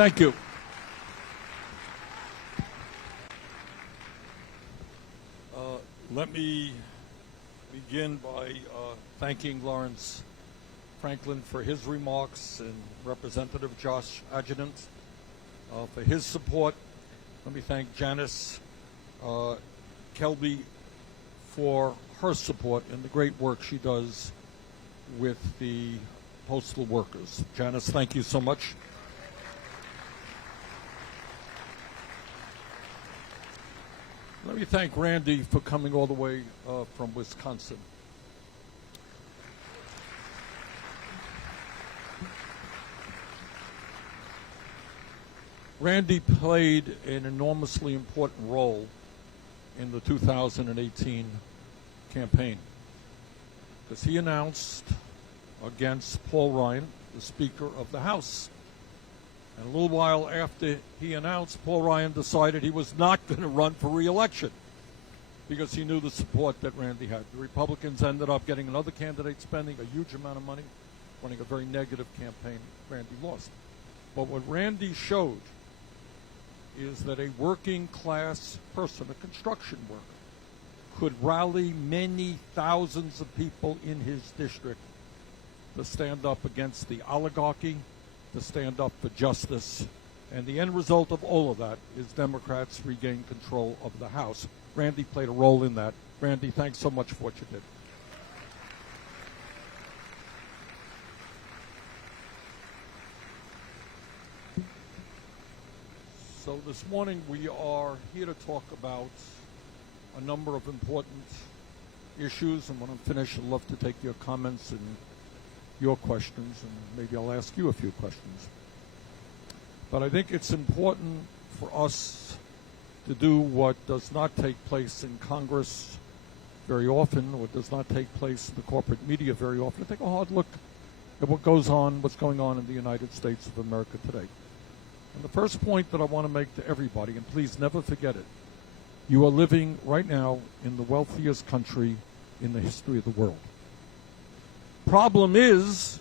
Thank you. Let me begin by thanking Lawrence Franklin for his remarks and Representative Josh Adjutant for his support. Let me thank Janice Kelby for her support and the great work she does with the postal workers. Janice, thank you so much. Let me thank Randy for coming all the way from Wisconsin. Randy played an enormously important role in the 2018 campaign because he announced against Paul Ryan, the Speaker of the House. And a little while after he announced, Paul Ryan decided he was not going to run for re-election because he knew the support that Randy had. The Republicans ended up getting another candidate spending a huge amount of money, running a very negative campaign. Randy lost. But what Randy showed is that a working class person, a construction worker, could rally many thousands of people in his district to stand up against the oligarchy, to stand up for justice. And the end result of all of that is Democrats regain control of the House. Randy played a role in that. Randy, thanks so much for what you did. So this morning we are here to talk about a number of important issues, and when I'm finished, I'd love to take your comments and your questions, and maybe I'll ask you a few questions. But I think it's important for us to do what does not take place in Congress very often, or does not take place in the corporate media very often, take a hard look at what's going on in the United States of America today. And the first point that I want to make to everybody, and please never forget it, you are living right now in the wealthiest country in the history of the world. Problem is,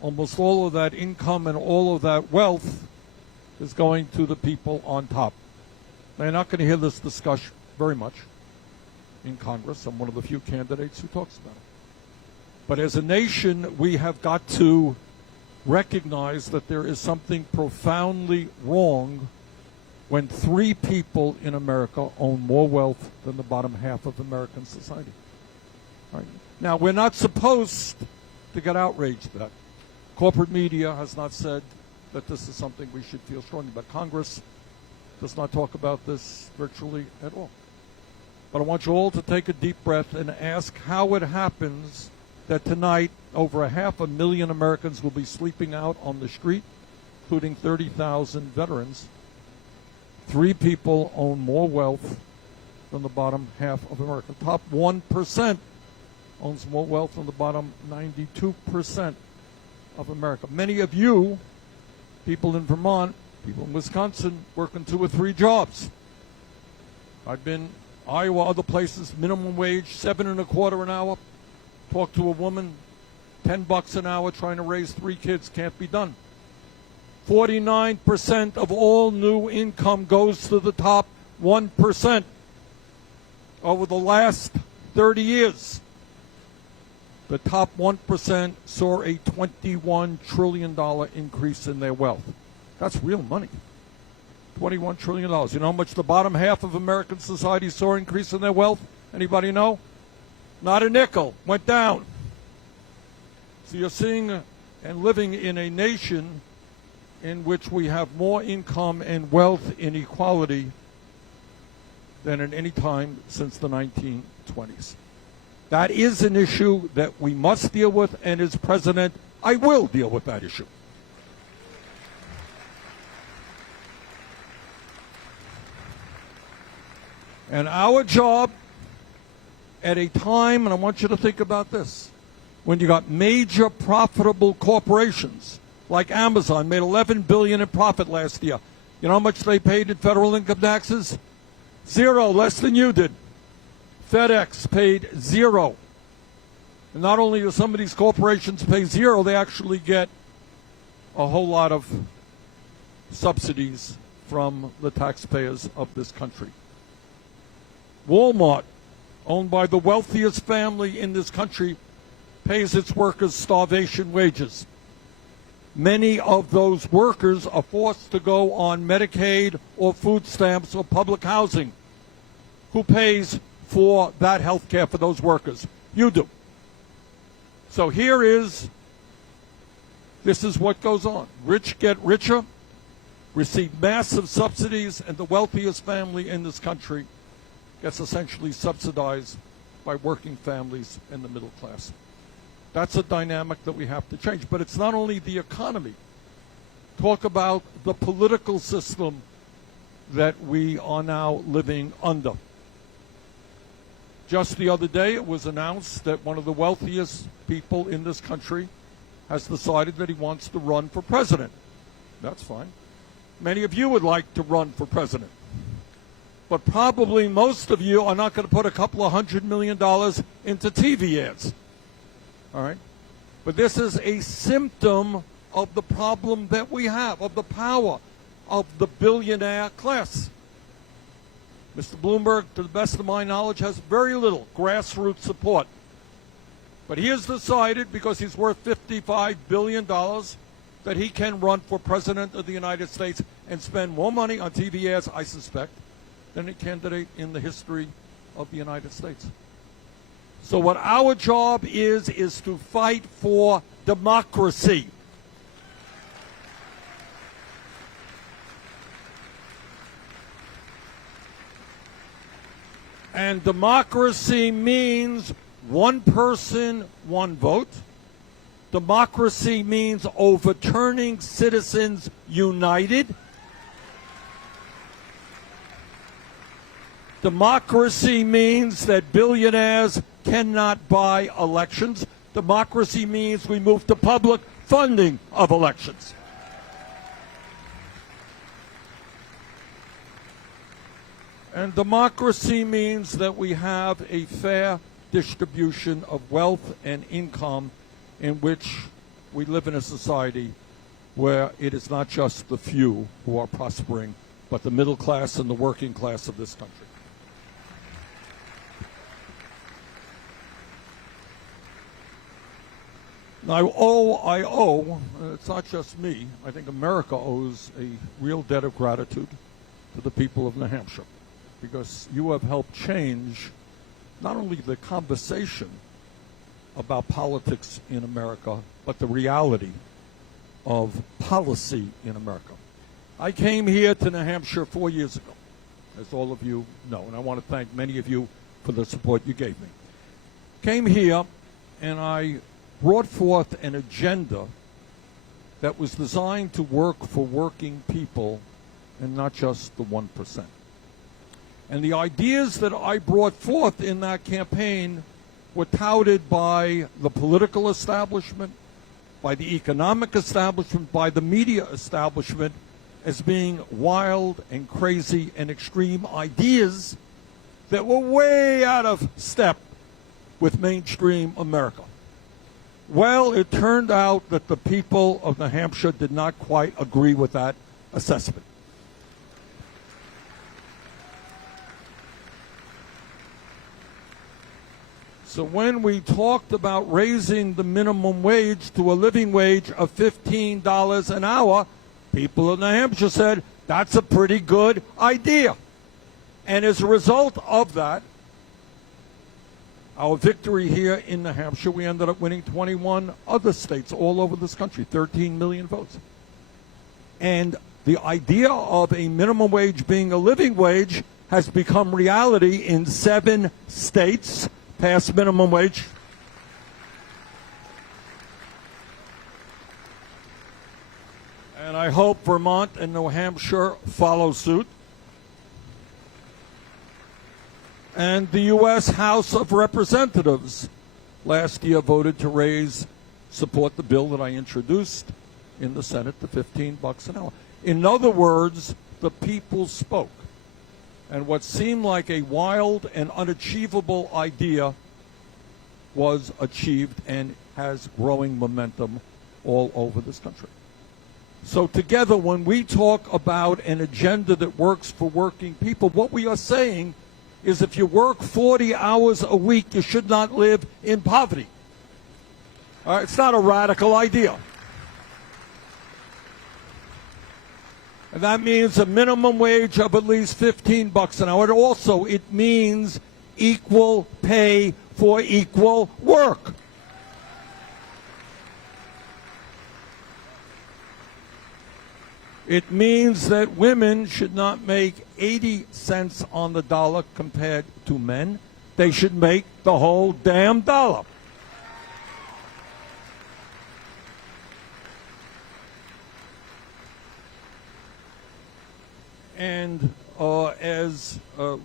almost all of that income and all of that wealth is going to the people on top. Now, you're not going to hear this discussion very much in Congress. I'm one of the few candidates who talks about it. But as a nation, we have got to recognize that there is something profoundly wrong when 3 people in America own more wealth than the bottom half of American society. All right. Now, we're not supposed to get outraged at that. Corporate media has not said that this is something we should feel strongly about. Congress does not talk about this virtually at all. But I want you all to take a deep breath and ask how it happens that tonight over 500,000 Americans will be sleeping out on the street, including 30,000 veterans. 3 people own more wealth than the bottom half of America. Top 1% owns more wealth than the bottom 92% of America. Many of you, people in Vermont, people in Wisconsin, working 2 or 3 jobs. I've been Iowa, other places, minimum wage, $7.25 an hour. Talk to a woman, $10 an hour, trying to raise 3 kids. Can't be done. 49% of all new income goes to the top 1% over the last 30 years. The top 1% saw a $21 trillion increase in their wealth. That's real money. $21 trillion. You know how much the bottom half of American society saw increase in their wealth? Anybody know? Not a nickel. Went down. So you're seeing and living in a nation in which we have more income and wealth inequality than at any time since the 1920s. That is an issue that we must deal with, and as president, I will deal with that issue. And our job at a time, and I want you to think about this, when you got major profitable corporations like Amazon made $11 billion in profit last year. You know how much they paid in federal income taxes? 0, less than you did. FedEx paid 0. And not only do some of these corporations pay 0, they actually get a whole lot of subsidies from the taxpayers of this country. Walmart, owned by the wealthiest family in this country, pays its workers starvation wages. Many of those workers are forced to go on Medicaid or food stamps or public housing. Who pays for that health care for those workers? You do. So this is what goes on. Rich get richer, receive massive subsidies, and the wealthiest family in this country gets essentially subsidized by working families in the middle class. That's a dynamic that we have to change. But it's not only the economy. Talk about the political system that we are now living under. Just the other day, it was announced that one of the wealthiest people in this country has decided that he wants to run for president. That's fine. Many of you would like to run for president. But probably most of you are not going to put a couple of $100 million into TV ads. All right? But this is a symptom of the problem that we have, of the power of the billionaire class. Mr. Bloomberg, to the best of my knowledge, has very little grassroots support. But he has decided, because he's worth $55 billion, that he can run for president of the United States and spend more money on TV ads, I suspect, than any candidate in the history of the United States. So what our job is to fight for democracy. And democracy means one person, one vote. Democracy means overturning citizens united. Democracy means that billionaires cannot buy elections. Democracy means we move to public funding of elections. And democracy means that we have a fair distribution of wealth and income, in which we live in a society where it is not just the few who are prospering, but the middle class and the working class of this country. Now, it's not just me. I think America owes a real debt of gratitude to the people of New Hampshire, because you have helped change not only the conversation about politics in America, but the reality of policy in America. I came here to New Hampshire 4 years ago, as all of you know, and I want to thank many of you for the support you gave me. Came here, and I brought forth an agenda that was designed to work for working people and not just the 1%. And the ideas that I brought forth in that campaign were touted by the political establishment, by the economic establishment, by the media establishment as being wild and crazy and extreme ideas that were way out of step with mainstream America. Well, it turned out that the people of New Hampshire did not quite agree with that assessment. So when we talked about raising the minimum wage to a living wage of $15 an hour, people in New Hampshire said, that's a pretty good idea. And as a result of that, our victory here in New Hampshire, we ended up winning 21 other states all over this country, 13 million votes. And the idea of a minimum wage being a living wage has become reality in 7 states. Past minimum wage. And I hope Vermont and New Hampshire follow suit. And the U.S. House of Representatives last year voted to support the bill that I introduced in the Senate to $15 an hour. In other words, the people spoke. And what seemed like a wild and unachievable idea was achieved and has growing momentum all over this country. So together, when we talk about an agenda that works for working people, what we are saying is if you work 40 hours a week, you should not live in poverty. All right? It's not a radical idea. And that means a minimum wage of at least $15 an hour. And also, it means equal pay for equal work. It means that women should not make 80 cents on the dollar compared to men. They should make the whole damn dollar. And as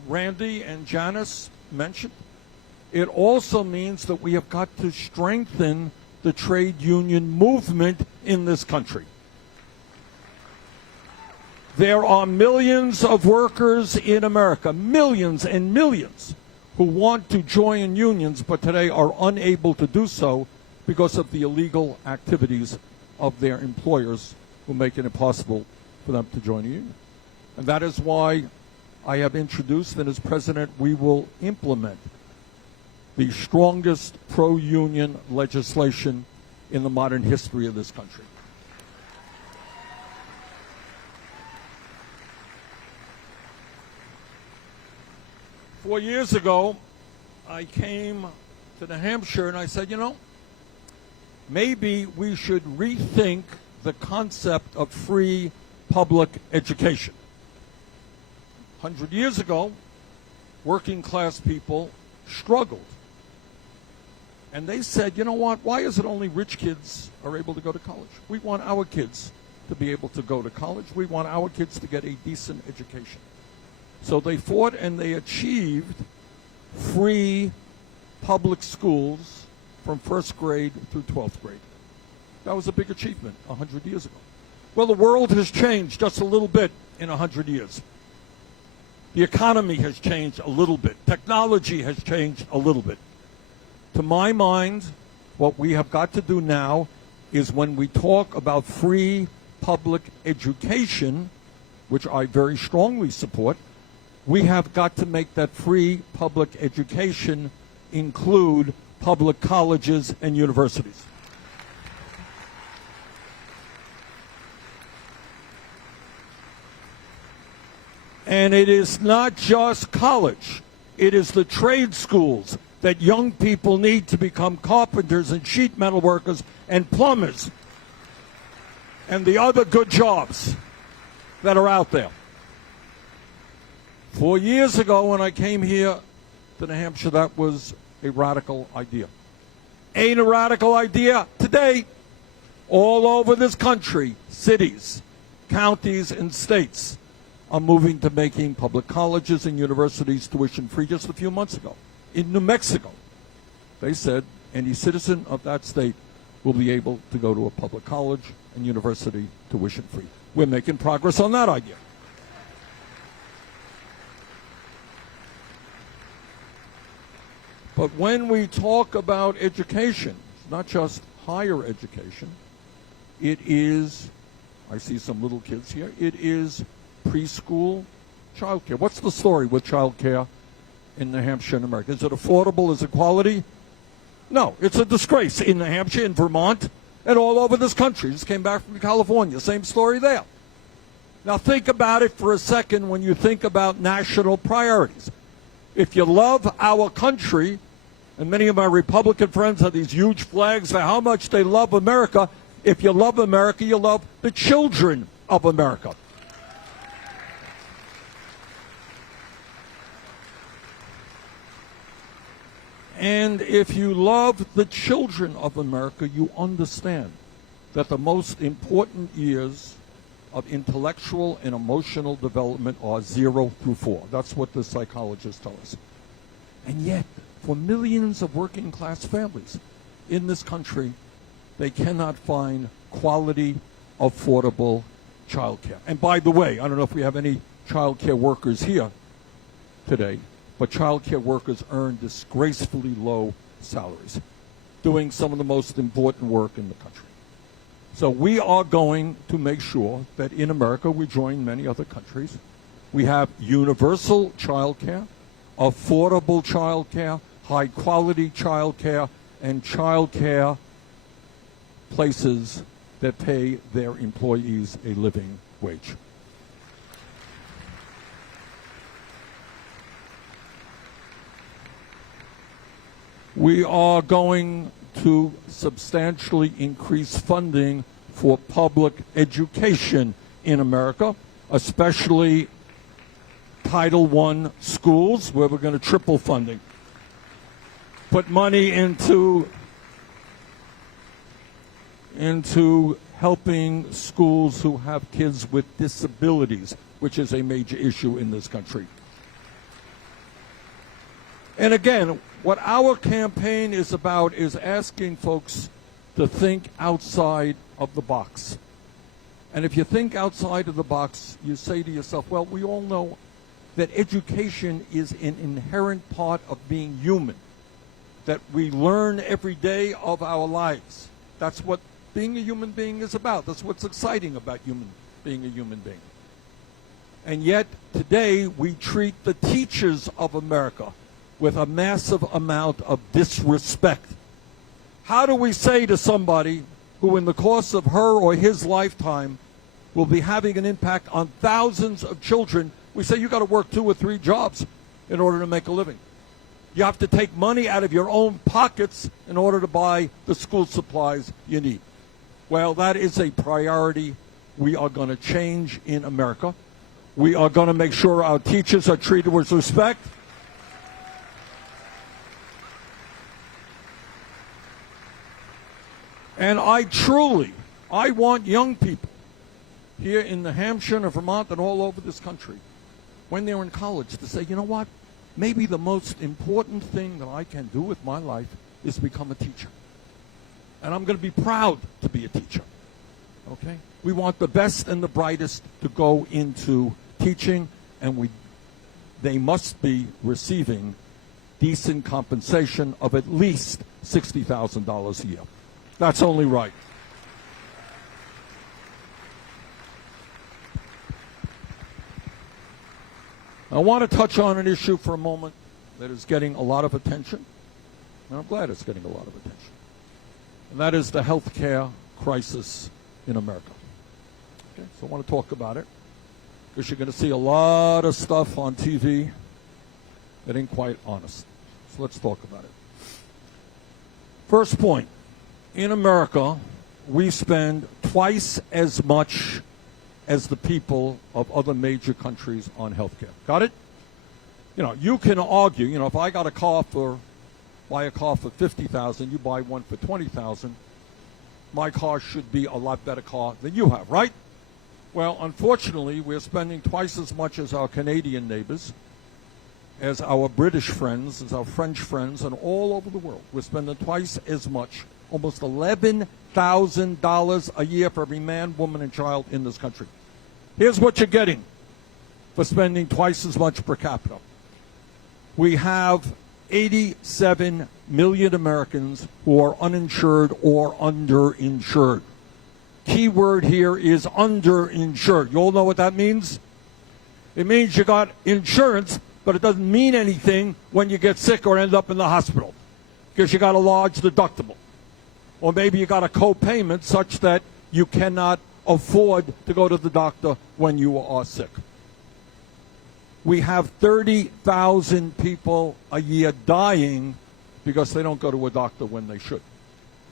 Randy and Janice mentioned, it also means that we have got to strengthen the trade union movement in this country. There are millions of workers in America, millions and millions, who want to join unions but today are unable to do so because of the illegal activities of their employers who make it impossible for them to join a union. And that is why I have introduced, and as president, we will implement the strongest pro-union legislation in the modern history of this country. Four years ago, I came to New Hampshire and I said, maybe we should rethink the concept of free public education. 100 years ago, working class people struggled. And they said, you know what, why is it only rich kids are able to go to college? We want our kids to be able to go to college. We want our kids to get a decent education. So they fought and they achieved free public schools from first grade through 12th grade. That was a big achievement 100 years ago. Well, the world has changed just a little bit in 100 years. The economy has changed a little bit. Technology has changed a little bit. To my mind, what we have got to do now is when we talk about free public education, which I very strongly support, we have got to make that free public education include public colleges and universities. And it is not just college. It is the trade schools that young people need to become carpenters and sheet metal workers and plumbers and the other good jobs that are out there. 4 years ago when I came here to New Hampshire, that was a radical idea. Ain't a radical idea today. All over this country, cities, counties, and states are moving to making public colleges and universities tuition-free. Just a few months ago, in New Mexico, they said any citizen of that state will be able to go to a public college and university tuition-free. We're making progress on that idea. But when we talk about education, it's not just higher education, it is, I see some little kids here, it is preschool child care. What's the story with child care in New Hampshire and America? Is it affordable? Is it quality? No, it's a disgrace in New Hampshire, in Vermont, and all over this country. Just came back from California, same story there. Now think about it for a second when you think about national priorities. If you love our country, and many of my Republican friends have these huge flags for how much they love America, if you love America, you love the children of America. And if you love the children of America, you understand that the most important years of intellectual and emotional development are 0 through 4. That's what the psychologists tell us. And yet, for millions of working class families in this country, they cannot find quality, affordable child care. And by the way, I don't know if we have any child care workers here today, but child care workers earn disgracefully low salaries, doing some of the most important work in the country. So we are going to make sure that in America, we join many other countries. We have universal child care, affordable child care, high-quality child care, and child care places that pay their employees a living wage. We are going to substantially increase funding for public education in America, especially Title I schools, where we're going to triple funding. Put money into helping schools who have kids with disabilities, which is a major issue in this country. And again, what our campaign is about is asking folks to think outside of the box. And if you think outside of the box, you say to yourself, well, we all know that education is an inherent part of being human, that we learn every day of our lives. That's what being a human being is about. That's what's exciting about being a human being. And yet, today, we treat the teachers of America with a massive amount of disrespect. How do we say to somebody who in the course of her or his lifetime will be having an impact on thousands of children, we say you got to work 2 or 3 jobs in order to make a living. You have to take money out of your own pockets in order to buy the school supplies you need. Well, that is a priority we are going to change in America. We are going to make sure our teachers are treated with respect. And I want young people here in New Hampshire and Vermont and all over this country, when they're in college, to say, you know what, maybe the most important thing that I can do with my life is become a teacher. And I'm going to be proud to be a teacher, okay? We want the best and the brightest to go into teaching, and they must be receiving decent compensation of at least $60,000 a year. That's only right. I want to touch on an issue for a moment that is getting a lot of attention, and I'm glad it's getting a lot of attention, and that is the health care crisis in America. Okay, so I want to talk about it, because you're going to see a lot of stuff on TV that ain't quite honest. So let's talk about it. First point. In America, we spend twice as much as the people of other major countries on health care. Got it? You know, you can argue, you know, if I got a car buy a car for $50,000, you buy one for $20,000, my car should be a lot better car than you have, right? Well, unfortunately, we're spending twice as much as our Canadian neighbors, as our British friends, as our French friends, and all over the world. We're spending twice as much, almost $11,000 a year for every man, woman, and child in this country. Here's what you're getting for spending twice as much per capita. We have 87 million Americans who are uninsured or underinsured. Key word here is underinsured. You all know what that means? It means you got insurance, but it doesn't mean anything when you get sick or end up in the hospital because you got a large deductible. Or maybe you got a co-payment such that you cannot afford to go to the doctor when you are sick. We have 30,000 people a year dying because they don't go to a doctor when they should.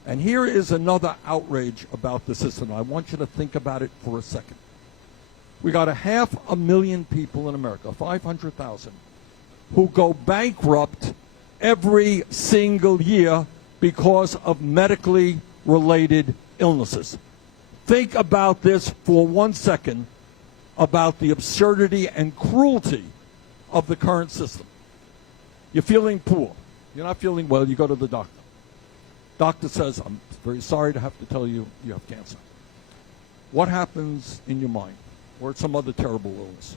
And here is another outrage about the system. I want you to think about it for a second. We got 500,000 people in America, 500,000, who go bankrupt every single year because of medically related illnesses. Think about this for 1 second, about the absurdity and cruelty of the current system. You're feeling poor. You're not feeling well. You go to the doctor. Doctor says, I'm very sorry to have to tell you you have cancer. What happens in your mind? Or some other terrible illness?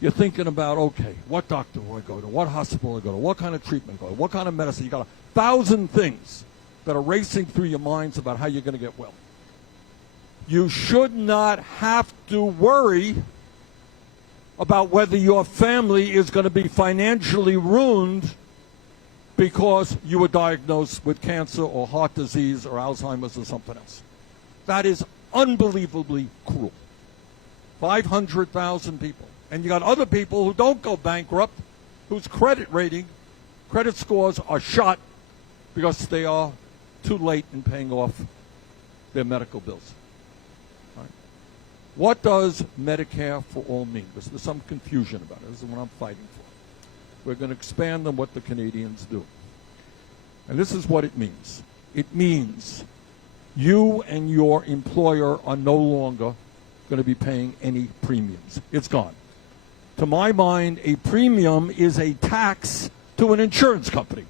You're thinking about, okay, what doctor will I go to? What hospital will I go to? What kind of treatment will I go to? What kind of medicine? You got 1,000 things that are racing through your minds about how you're going to get well. You should not have to worry about whether your family is going to be financially ruined because you were diagnosed with cancer or heart disease or Alzheimer's or something else. That is unbelievably cruel. 500,000 people. And you got other people who don't go bankrupt, whose credit scores are shot because they are too late in paying off their medical bills. All right. What does Medicare-for-all mean? Because there's some confusion about it. This is what I'm fighting for. We're going to expand on what the Canadians do. And this is what it means. It means you and your employer are no longer going to be paying any premiums. It's gone. To my mind, a premium is a tax to an insurance company.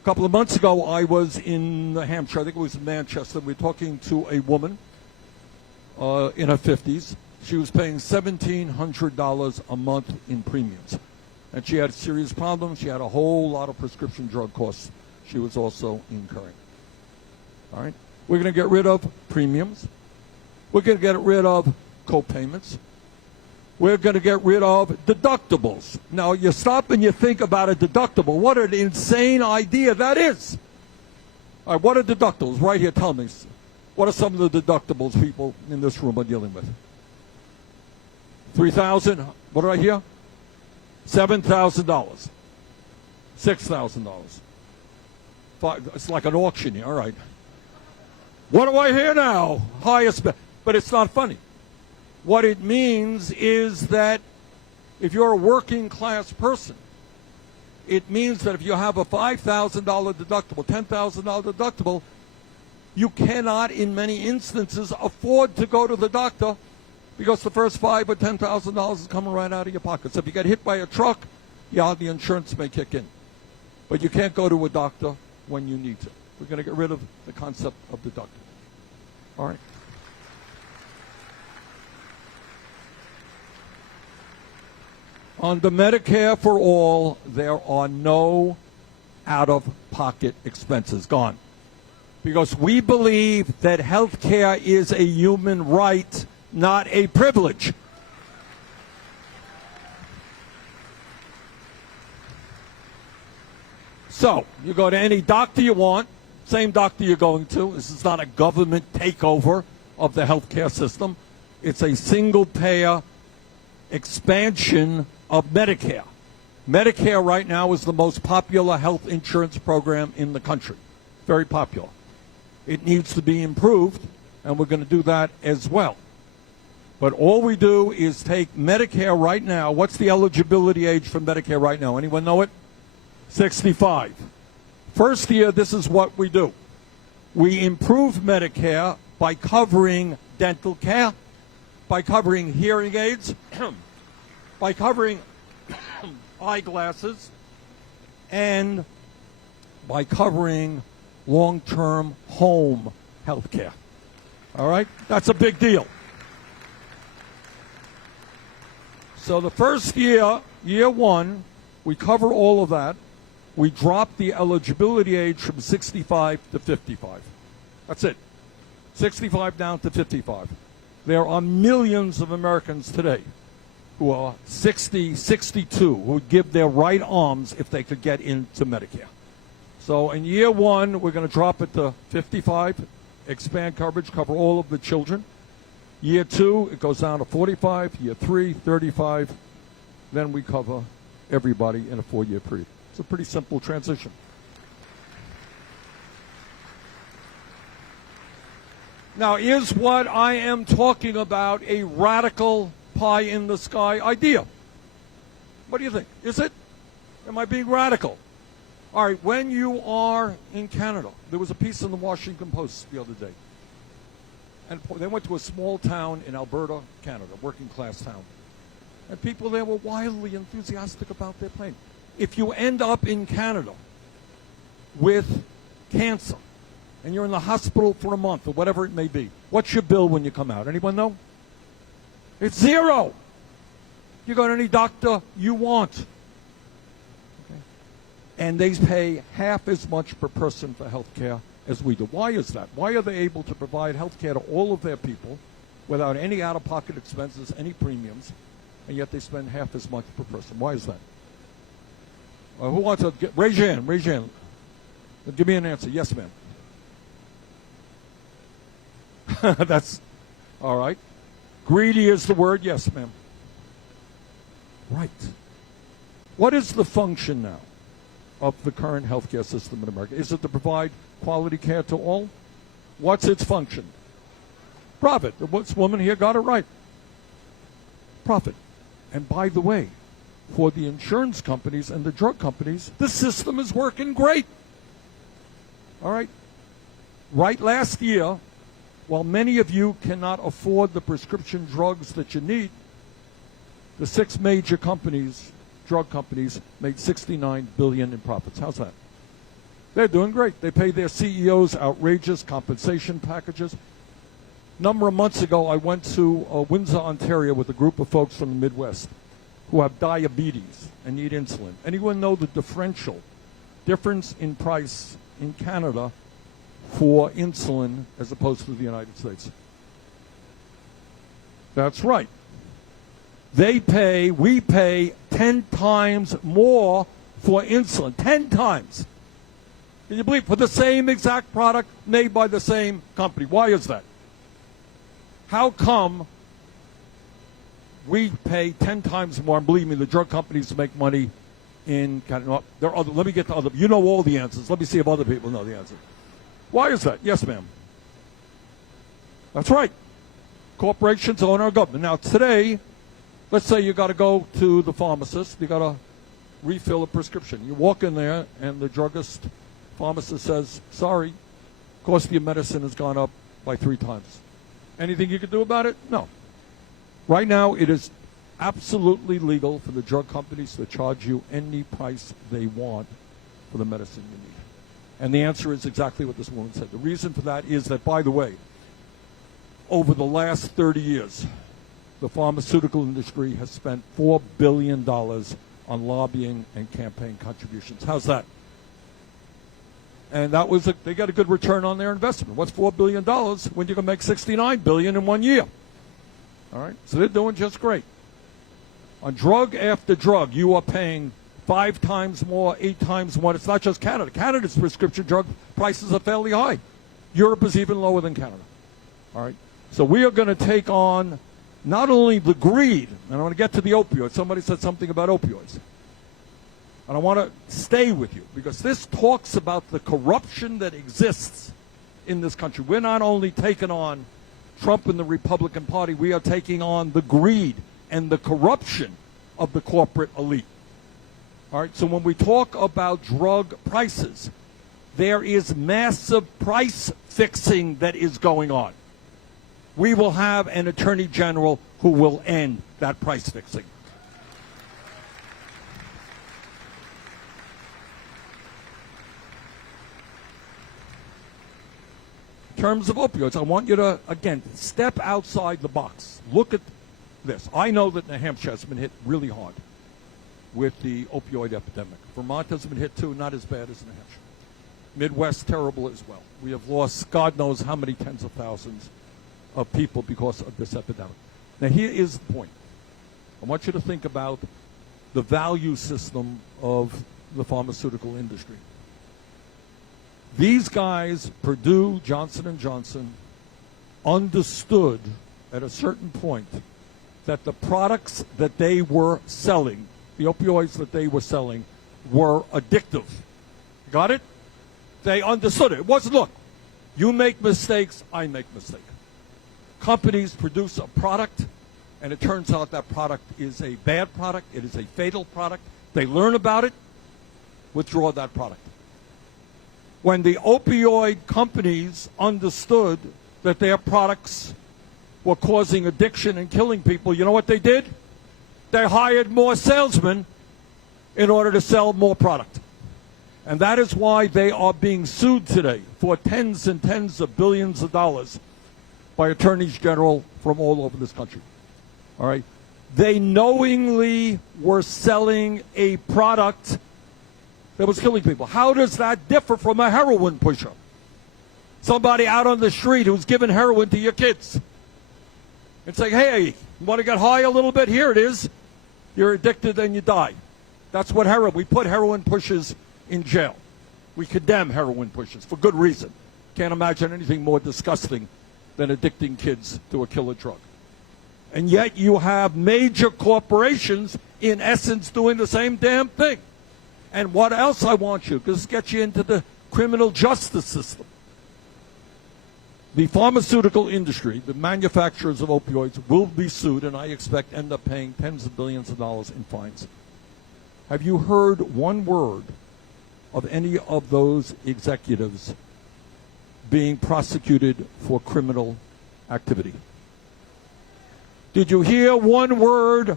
A couple of months ago, I was in New Hampshire. I think it was in Manchester. We were talking to a woman in her 50s. She was paying $1,700 a month in premiums. And she had serious problems. She had a whole lot of prescription drug costs she was also incurring. All right? We're going to get rid of premiums. We're going to get rid of co-payments. We're going to get rid of deductibles. Now, you stop and you think about a deductible. What an insane idea that is. All right, what are deductibles? Right here, tell me. What are some of the deductibles people in this room are dealing with? $3,000. What did I hear? $7,000. $6,000. It's like an auction here. All right. What do I hear now? Highest bid. But it's not funny. What it means is that if you're a working class person, it means that if you have a $5,000 deductible, $10,000 deductible, you cannot, in many instances, afford to go to the doctor because the first $5,000 or $10,000 is coming right out of your pocket. So if you get hit by a truck, yeah, the insurance may kick in. But you can't go to a doctor when you need to. We're going to get rid of the concept of deductible. All right. Under Medicare-for-all, there are no out-of-pocket expenses. Gone. Because we believe that health care is a human right, not a privilege. So, you go to any doctor you want, same doctor you're going to. This is not a government takeover of the health care system. It's a single-payer expansion of Medicare. Medicare right now is the most popular health insurance program in the country. Very popular. It needs to be improved, and we're going to do that as well. But all we do is take Medicare right now. What's the eligibility age for Medicare right now? Anyone know it? 65. First year, this is what we do. We improve Medicare by covering dental care, by covering hearing aids, by covering eyeglasses, and by covering long-term home health care. All right? That's a big deal. So the first year, year one, we cover all of that. We drop the eligibility age from 65 to 55. That's it. 65 down to 55. There are millions of Americans today who are 60, 62, who would give their right arms if they could get into Medicare. So in year one, we're going to drop it to 55, expand coverage, cover all of the children. Year two, it goes down to 45. Year three, 35. Then we cover everybody in a 4-year period. It's a pretty simple transition. Now, is what I am talking about a radical pie-in-the-sky idea? What do you think? Is it? Am I being radical? All right, when you are in Canada, there was a piece in the Washington Post the other day. And they went to a small town in Alberta, Canada, working-class town. And people there were wildly enthusiastic about their plane. If you end up in Canada with cancer, and you're in the hospital for a month or whatever it may be, what's your bill when you come out? Anyone know? It's zero. You go to any doctor you want. Okay. And they pay half as much per person for health care as we do. Why is that? Why are they able to provide health care to all of their people without any out-of-pocket expenses, any premiums, and yet they spend half as much per person? Why is that? Who wants to raise your hand? Raise your hand. Give me an answer. Yes, ma'am. That's all right. Greedy is the word. Yes, ma'am. Right. What is the function now of the current healthcare system in America? Is it to provide quality care to all? What's its function? Profit. This woman here got it right. Profit. And by the way, for the insurance companies and the drug companies, the system is working great. All right? Right last year, while many of you cannot afford the prescription drugs that you need, the 6 major companies, drug companies, made $69 billion in profits. How's that? They're doing great. They pay their CEOs outrageous compensation packages. A number of months ago, I went to Windsor, Ontario with a group of folks from the Midwest who have diabetes and need insulin. Anyone know the difference in price in Canada for insulin as opposed to the United States? That's right. We pay 10 times more for insulin. 10 times. Can you believe? For the same exact product made by the same company. Why is that? How come we pay 10 times more? And believe me, the drug companies make money in Canada. There are other, let me get to other. You know all the answers. Let me see if other people know the answer. Why is that? Yes, ma'am. That's right. Corporations own our government. Now, today, let's say you got to go to the pharmacist. You got to refill a prescription. You walk in there, and the pharmacist says, sorry, cost of your medicine has gone up by 3 times. Anything you can do about it? No. Right now, it is absolutely legal for the drug companies to charge you any price they want for the medicine you need. And the answer is exactly what this woman said. The reason for that is that, by the way, over the last 30 years, the pharmaceutical industry has spent $4 billion on lobbying and campaign contributions. How's that? And that was they got a good return on their investment. What's $4 billion when you can make $69 billion in 1 year? All right, so they're doing just great. On drug after drug, you are paying 5 times more, 8 times more. It's not just Canada. Canada's prescription drug prices are fairly high. Europe is even lower than Canada. All right, so we are going to take on not only the greed, and I want to get to the opioids. Somebody said something about opioids. And I want to stay with you because this talks about the corruption that exists in this country. We're not only taking on Trump and the Republican Party, we are taking on the greed and the corruption of the corporate elite. All right, so when we talk about drug prices, there is massive price fixing that is going on. We will have an attorney general who will end that price fixing. In terms of opioids, I want you to, again, step outside the box. Look at this. I know that New Hampshire has been hit really hard with the opioid epidemic. Vermont has been hit too, not as bad as New Hampshire. Midwest, terrible as well. We have lost God knows how many tens of thousands of people because of this epidemic. Now, here is the point. I want you to think about the value system of the pharmaceutical industry. These guys, Purdue, Johnson & Johnson, understood at a certain point that the products that they were selling, the opioids that they were selling, were addictive. Got it? They understood it. It wasn't, look, you make mistakes, I make mistakes. Companies produce a product, and it turns out that product is a bad product, it is a fatal product. They learn about it, withdraw that product. When the opioid companies understood that their products were causing addiction and killing people, you know what they did? They hired more salesmen in order to sell more product. And that is why they are being sued today for tens and tens of billions of dollars by attorneys general from all over this country. All right? They knowingly were selling a product that was killing people. How does that differ from a heroin pusher? somebody out on the street who's giving heroin to your kids and saying, hey, you want to get high a little bit? Here it is. You're addicted and you die. That's what heroin, we put heroin pushers in jail. We condemn heroin pushers for good reason. Can't imagine anything more disgusting than addicting kids to a killer drug. And yet you have major corporations, in essence, doing the same damn thing. And what else I want you, because this gets you into the criminal justice system. The pharmaceutical industry, the manufacturers of opioids, will be sued, and I expect end up paying tens of billions of dollars in fines. Have you heard one word of any of those executives being prosecuted for criminal activity? Did you hear one word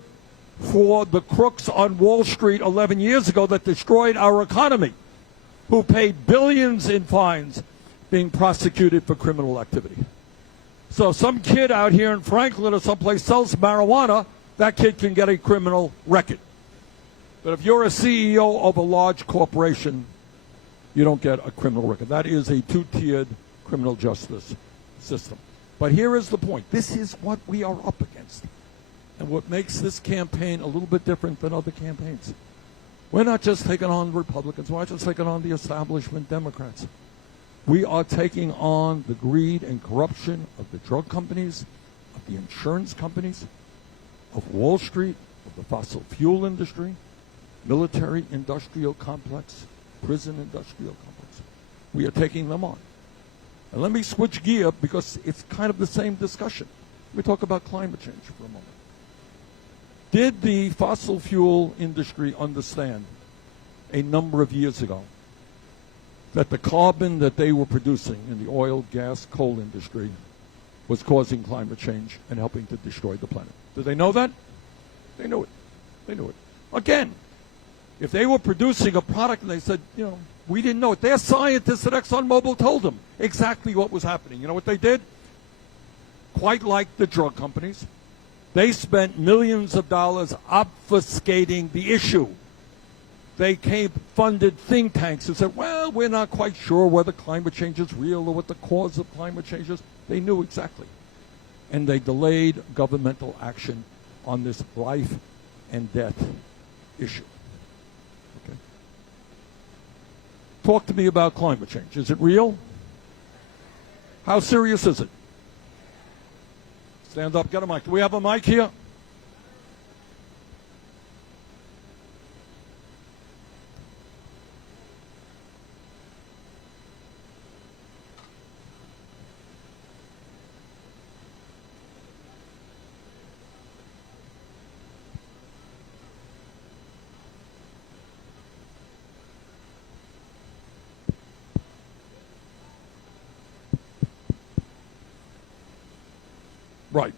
for the crooks on Wall Street 11 years ago that destroyed our economy, who paid billions in fines, being prosecuted for criminal activity? So some kid out here in Franklin or someplace sells marijuana, that kid can get a criminal record. But if you're a CEO of a large corporation, you don't get a criminal record. That is a two-tiered criminal justice system. But here is the point. This is what we are up against. And what makes this campaign a little bit different than other campaigns. We're not just taking on Republicans. We're not just taking on the establishment Democrats. We are taking on the greed and corruption of the drug companies, of the insurance companies, of Wall Street, of the fossil fuel industry, military industrial complex, prison industrial complex. We are taking them on. And let me switch gear because it's kind of the same discussion. Let me talk about climate change for a moment. Did the fossil fuel industry understand a number of years ago that the carbon that they were producing in the oil, gas, coal industry was causing climate change and helping to destroy the planet? Did they know that? They knew it. They knew it. Again, if they were producing a product and they said, you know, we didn't know it, their scientists at ExxonMobil told them exactly what was happening. You know what they did? Quite like the drug companies, they spent millions of dollars obfuscating the issue. They funded think tanks and said, well, we're not quite sure whether climate change is real or what the cause of climate change is. They knew exactly. And they delayed governmental action on this life and death issue. Okay. Talk to me about climate change. Is it real? How serious is it? Stand up, get a mic. Do we have a mic here? Right.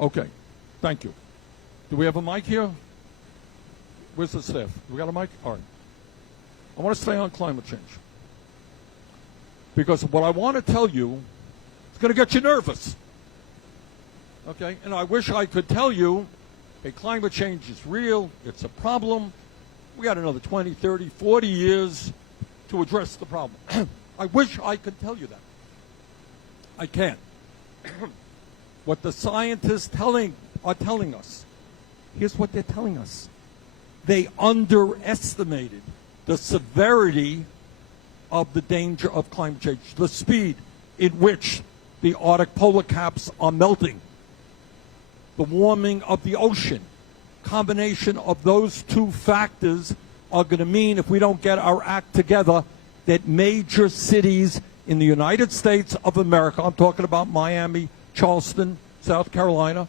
Okay. Thank you. Do we have a mic here? Where's the staff? We got a mic? All right. I want to stay on climate change. Because what I want to tell you is going to get you nervous. Okay? And I wish I could tell you, hey, climate change is real. It's a problem. We got another 20, 30, 40 years to address the problem. I wish I could tell you that. I can't. What the scientists are telling us, here's what they're telling us. They underestimated the severity of the danger of climate change, the speed in which the Arctic polar caps are melting, the warming of the ocean. Combination of those two factors are going to mean, if we don't get our act together, that major cities in the United States of America, I'm talking about Miami, Charleston, South Carolina,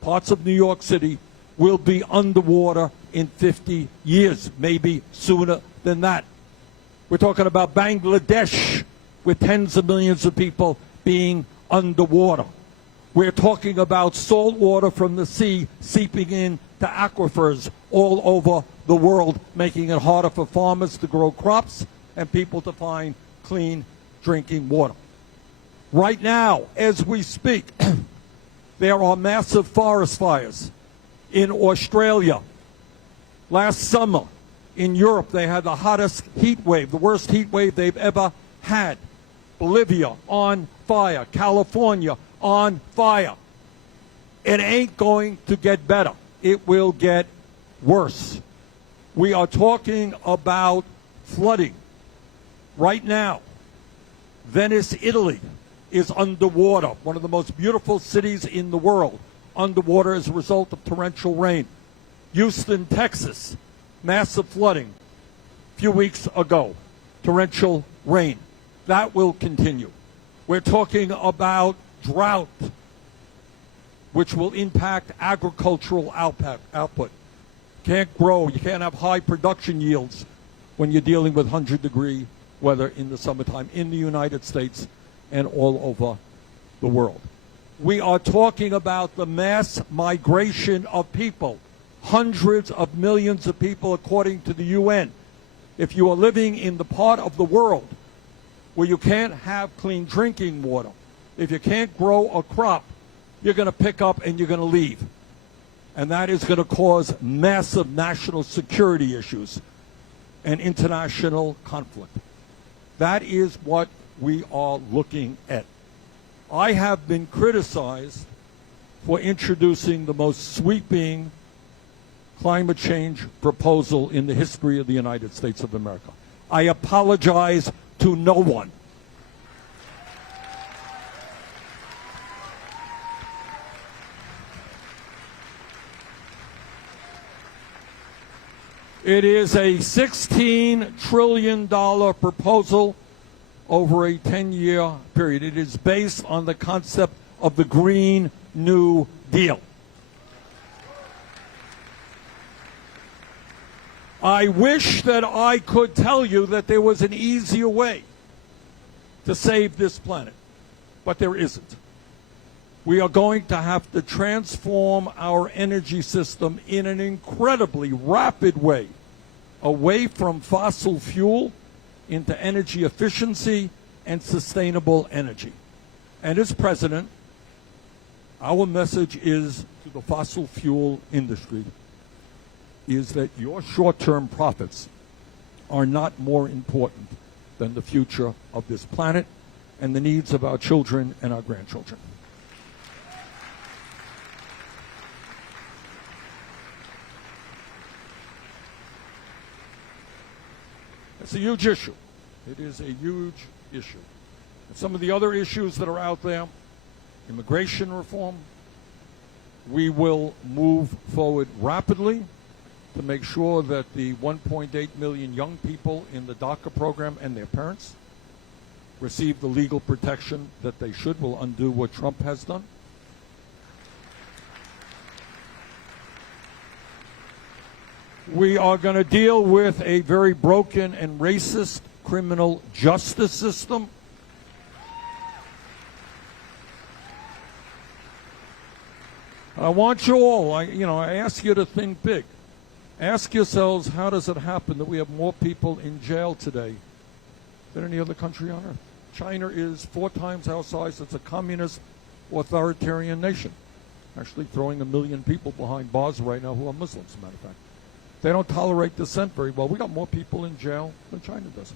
parts of New York City, will be underwater in 50 years, maybe sooner than that. We're talking about Bangladesh, with tens of millions of people being underwater. We're talking about salt water from the sea seeping into aquifers all over the world, making it harder for farmers to grow crops and people to find clean drinking water. Right now, as we speak, there are massive forest fires in Australia. Last summer, in Europe, they had the hottest heat wave, the worst heat wave they've ever had. Bolivia on fire, California on fire. It ain't going to get better. It will get worse. We are talking about flooding. Right now, Venice, Italy is underwater, one of the most beautiful cities in the world, underwater as a result of torrential rain. Houston, Texas, massive flooding a few weeks ago, torrential rain. That will continue. We're talking about drought, which will impact agricultural output. Can't grow, you can't have high production yields when you're dealing with 100-degree weather in the summertime in the United States and all over the world. We are talking about the mass migration of people, hundreds of millions of people according to the UN. If you are living in the part of the world where you can't have clean drinking water, if you can't grow a crop, you're going to pick up and you're going to leave. And that is going to cause massive national security issues and international conflict. That is what we are looking at. I have been criticized for introducing the most sweeping climate change proposal in the history of the United States of America. I apologize to no one. It is a $16 trillion proposal over a 10-year period. It is based on the concept of the Green New Deal. I wish that I could tell you that there was an easier way to save this planet, but there isn't. We are going to have to transform our energy system in an incredibly rapid way, away from fossil fuel into energy efficiency and sustainable energy. And as president, our message is to the fossil fuel industry is that your short-term profits are not more important than the future of this planet and the needs of our children and our grandchildren. It's a huge issue. It is a huge issue. And some of the other issues that are out there, immigration reform, we will move forward rapidly to make sure that the 1.8 million young people in the DACA program and their parents receive the legal protection that they should. Will undo what Trump has done. We are going to deal with a very broken and racist criminal justice system. I want you all, I ask you to think big. Ask yourselves, how does it happen that we have more people in jail today than any other country on earth? China is 4 times our size. It's a communist, authoritarian nation. Actually throwing 1 million people behind bars right now who are Muslims, as a matter of fact. They don't tolerate dissent very well. We got more people in jail than China does.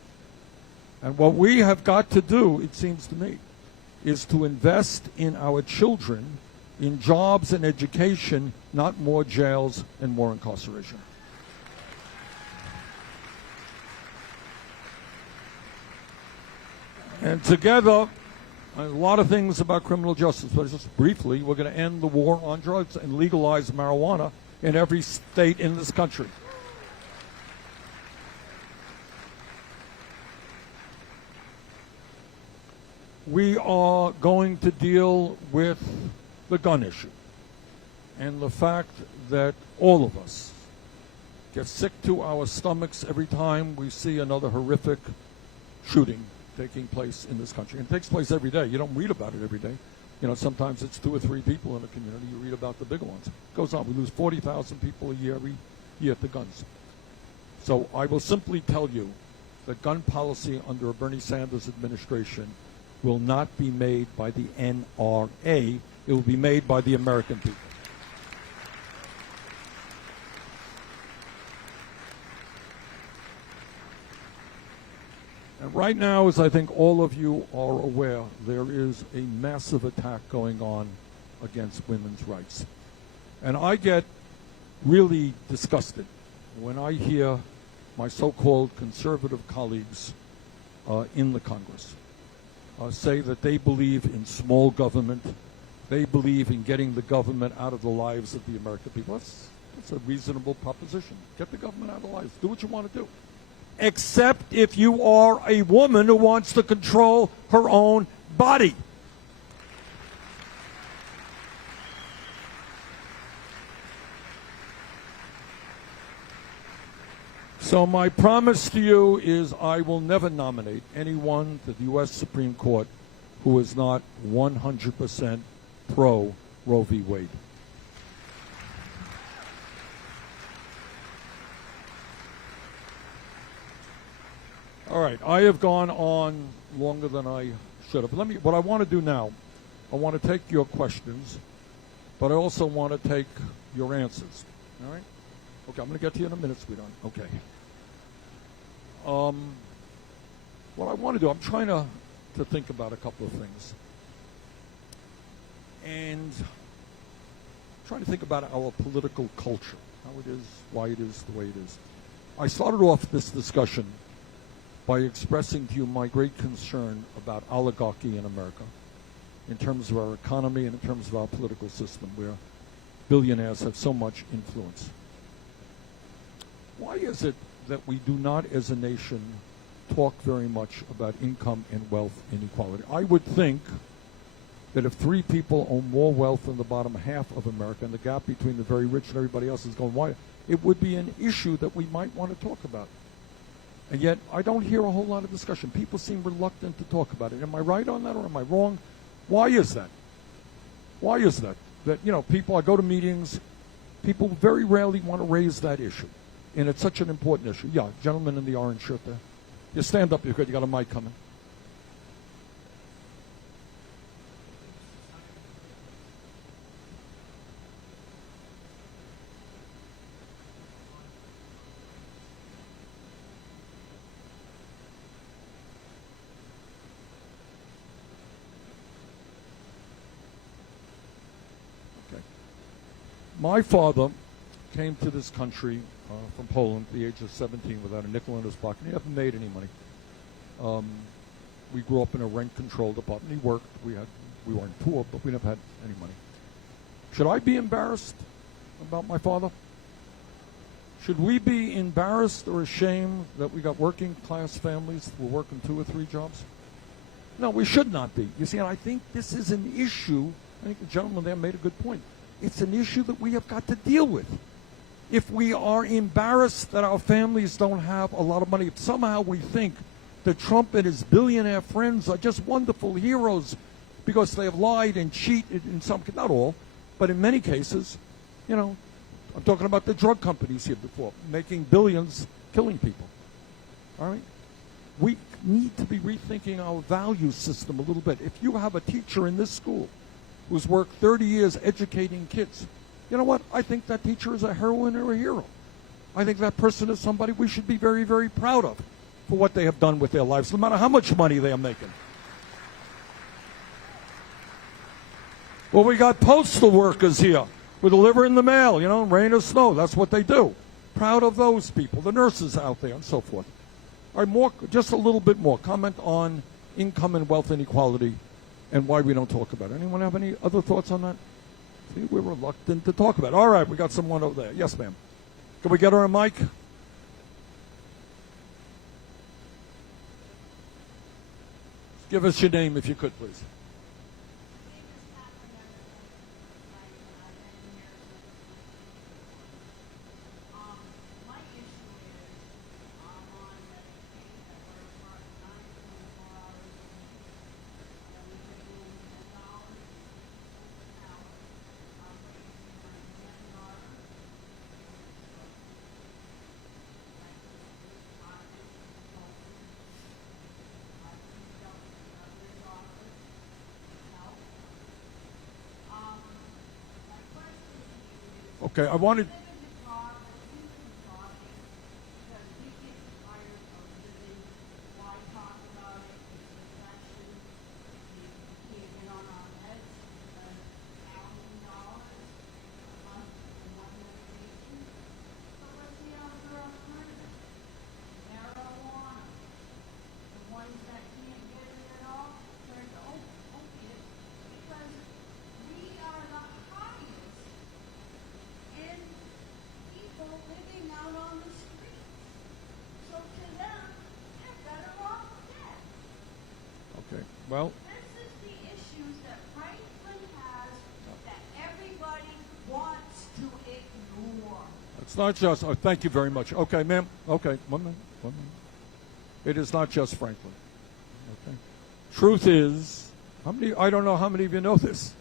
And what we have got to do, it seems to me, is to invest in our children, in jobs and education, not more jails and more incarceration. And together, a lot of things about criminal justice, but just briefly, we're going to end the war on drugs and legalize marijuana in every state in this country. We are going to deal with the gun issue and the fact that all of us get sick to our stomachs every time we see another horrific shooting taking place in this country. And it takes place every day. You don't read about it every day. Sometimes it's 2 or 3 people in a community. You read about the bigger ones. It goes on. We lose 40,000 people a year every year to guns. So I will simply tell you that gun policy under a Bernie Sanders administration will not be made by the NRA. It will be made by the American people. And Right now, as I think all of you are aware, there is a massive attack going on against women's rights. And I get really disgusted when I hear my so-called conservative colleagues in the Congress say that they believe in small government. They believe in getting the government out of the lives of the American people. That's a reasonable proposition. Get the government out of the lives. Do what you want to do. Except if you are a woman who wants to control her own body. So my promise to you is I will never nominate anyone to the U.S. Supreme Court who is not 100% pro Roe v. Wade. All right, I have gone on longer than I should have. What I want to do now, I want to take your questions, but I also want to take your answers. All right? Okay, I'm going to get to you in a minute, sweetheart. Okay. What I want to do, I'm trying to think about a couple of things. And trying to think about our political culture, how it is, why it is the way it is. I started off this discussion by expressing to you my great concern about oligarchy in America in terms of our economy and in terms of our political system, where billionaires have so much influence. Why is it that we do not, as a nation, talk very much about income and wealth inequality? I would think that if 3 people own more wealth than the bottom half of America, and the gap between the very rich and everybody else is going wide, it would be an issue that we might want to talk about. And yet, I don't hear a whole lot of discussion. People seem reluctant to talk about it. Am I right on that, or am I wrong? Why is that? Why is that? That, people, I go to meetings, people very rarely want to raise that issue. And it's such an important issue. Yeah, gentleman in the orange shirt there. You stand up, you got a mic coming. Okay. My father came to this country from Poland at the age of 17 without a nickel in his pocket. He never made any money. We grew up in a rent-controlled apartment. He worked. We weren't poor, but we never had any money. Should I be embarrassed about my father? Should we be embarrassed or ashamed that we got working-class families who were working 2 or 3 jobs? No, we should not be. You see, and I think this is an issue. I think the gentleman there made a good point. It's an issue that we have got to deal with. If we are embarrassed that our families don't have a lot of money, if somehow we think that Trump and his billionaire friends are just wonderful heroes because they have lied and cheated in some, not all, but in many cases, I'm talking about the drug companies here before, making billions, killing people. All right? We need to be rethinking our value system a little bit. If you have a teacher in this school who's worked 30 years educating kids, you know what? I think that teacher is a heroine or a hero. I think that person is somebody we should be very, very proud of for what they have done with their lives, no matter how much money they are making. Well, we got postal workers here who deliver in the mail, rain or snow. That's what they do. Proud of those people, the nurses out there and so forth. All right, just a little bit more. Comment on income and wealth inequality and why we don't talk about it. Anyone have any other thoughts on that? See, we're reluctant to talk about it. All right, we got someone over there. Yes, ma'am. Can we get her a mic? Give us your name if you could, please. Okay, I wanted... It's not just, oh, thank you very much. Okay, ma'am. Okay, one minute. It is not just Franklin. Okay. Truth is, I don't know how many of you know this.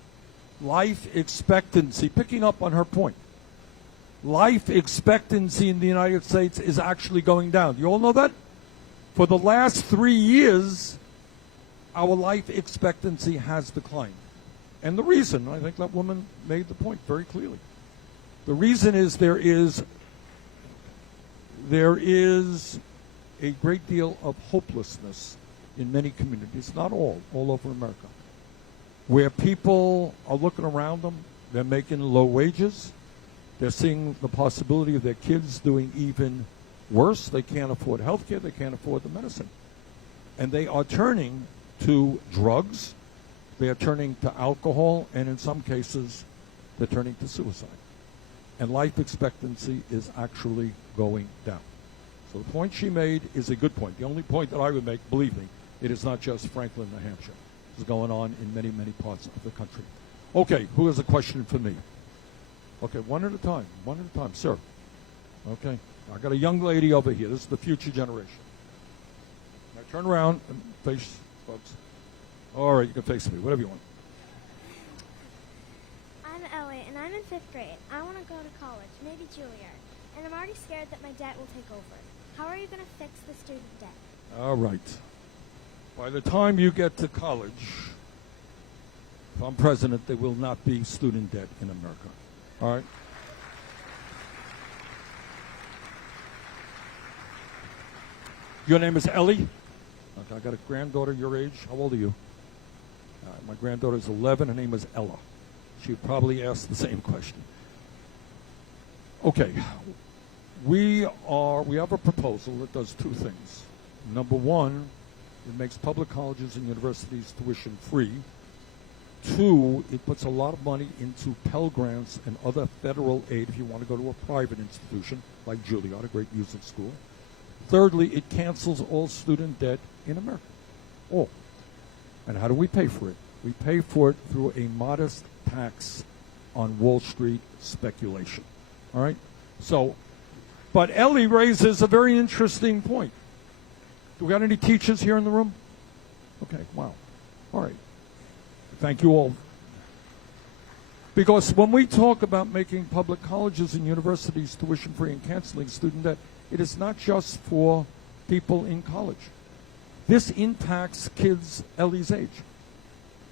Life expectancy, picking up on her point, life expectancy in the United States is actually going down. You all know that? For the last 3 years, our life expectancy has declined. And the reason, I think that woman made the point very clearly. The reason is there is a great deal of hopelessness in many communities, not all over America, where people are looking around them, they're making low wages, they're seeing the possibility of their kids doing even worse. They can't afford health care, they can't afford the medicine. And they are turning to drugs, they are turning to alcohol, and in some cases, they're turning to suicide. And life expectancy is actually going down. So the point she made is a good point. The only point that I would make, believe me, it is not just Franklin, New Hampshire. It's going on in many, many parts of the country. Okay, who has a question for me? Okay, one at a time, sir. Okay, I got a young lady over here. This is the future generation. Now turn around and face folks. All right, you can face me, whatever you want. I'm Ellie, and I'm in 5th grade. I want to go to college, maybe Juilliard, and I'm already scared that my debt will take over. How are you going to fix the student debt? All right. By the time you get to college, if I'm president, there will not be student debt in America. All right? Your name is Ellie? Okay, I got a granddaughter your age. How old are you? My granddaughter is 11. Her name is Ella. She would probably ask the same question. Okay. We have a proposal that does two things. Number one, it makes public colleges and universities tuition free. Two, it puts a lot of money into Pell Grants and other federal aid if you want to go to a private institution like Juilliard, a great music school. Thirdly, it cancels all student debt in America. All. And how do we pay for it? We pay for it through a modest tax on Wall Street speculation. All right? So, but Ellie raises a very interesting point. Do we got any teachers here in the room? Okay, wow. All right. Thank you all. Because when we talk about making public colleges and universities tuition-free and canceling student debt, it is not just for people in college. This impacts kids Ellie's age.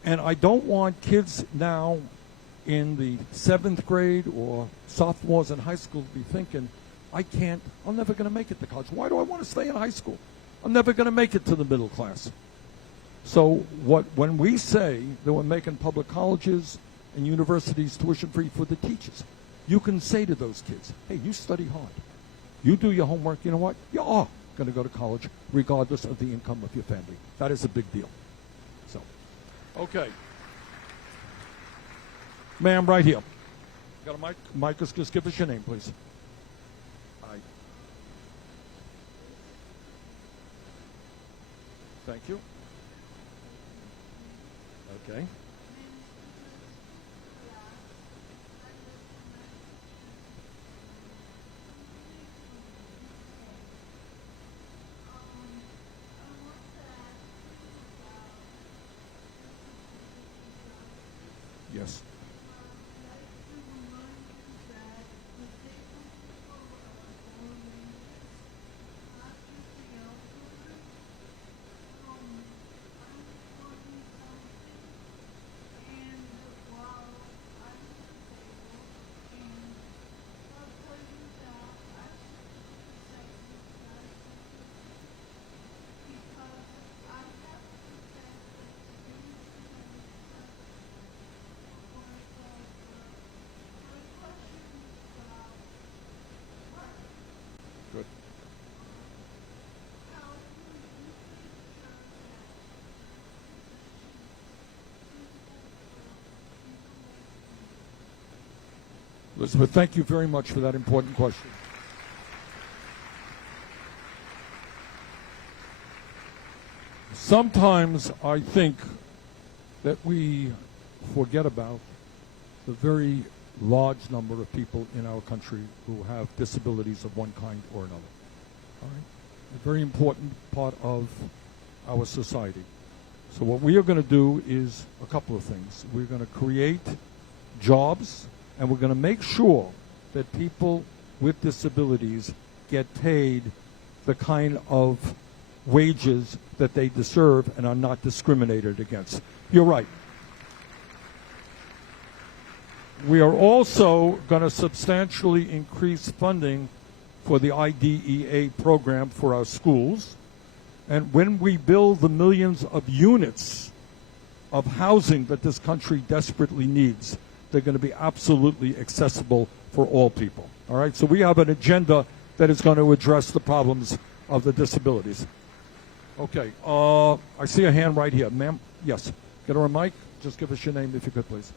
And I don't want kids now in the 7th grade or sophomores in high school to be thinking, I'm never going to make it to college. Why do I want to stay in high school? I'm never going to make it to the middle class. So when we say that we're making public colleges and universities tuition-free for the teachers, you can say to those kids, hey, you study hard. You do your homework. You know what? You are going to go to college regardless of the income of your family. That is a big deal. So, okay. Ma'am, right here. Got a mic? Mike, just give us your name, please. Hi. Thank you. Okay. Yes. Good. Elizabeth, thank you very much for that important question. Sometimes I think that we forget about the very large number of people in our country who have disabilities of one kind or another. All right? A very important part of our society. So what we are going to do is a couple of things. We're going to create jobs, and we're going to make sure that people with disabilities get paid the kind of wages that they deserve and are not discriminated against. You're right. We are also going to substantially increase funding for the IDEA program for our schools. And when we build the millions of units of housing that this country desperately needs, they're going to be absolutely accessible for all people. All right? So we have an agenda that is going to address the problems of the disabilities. Okay. I see a hand right here. Ma'am? Yes. Get her a mic. Just give us your name if you could, please.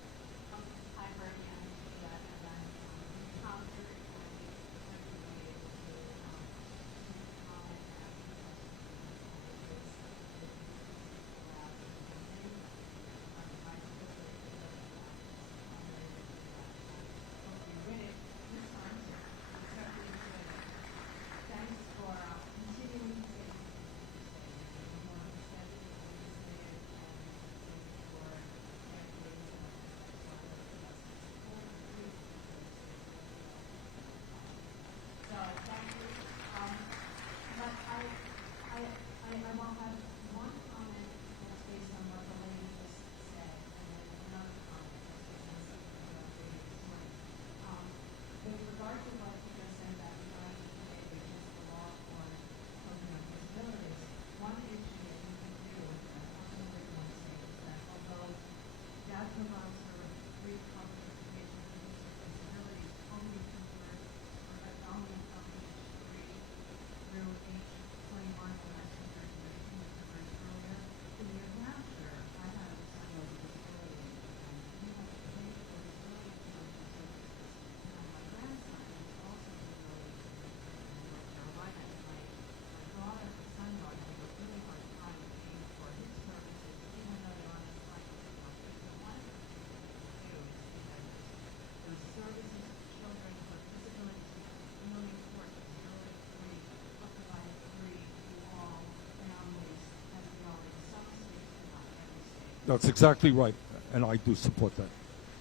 That's exactly right, and I do support that.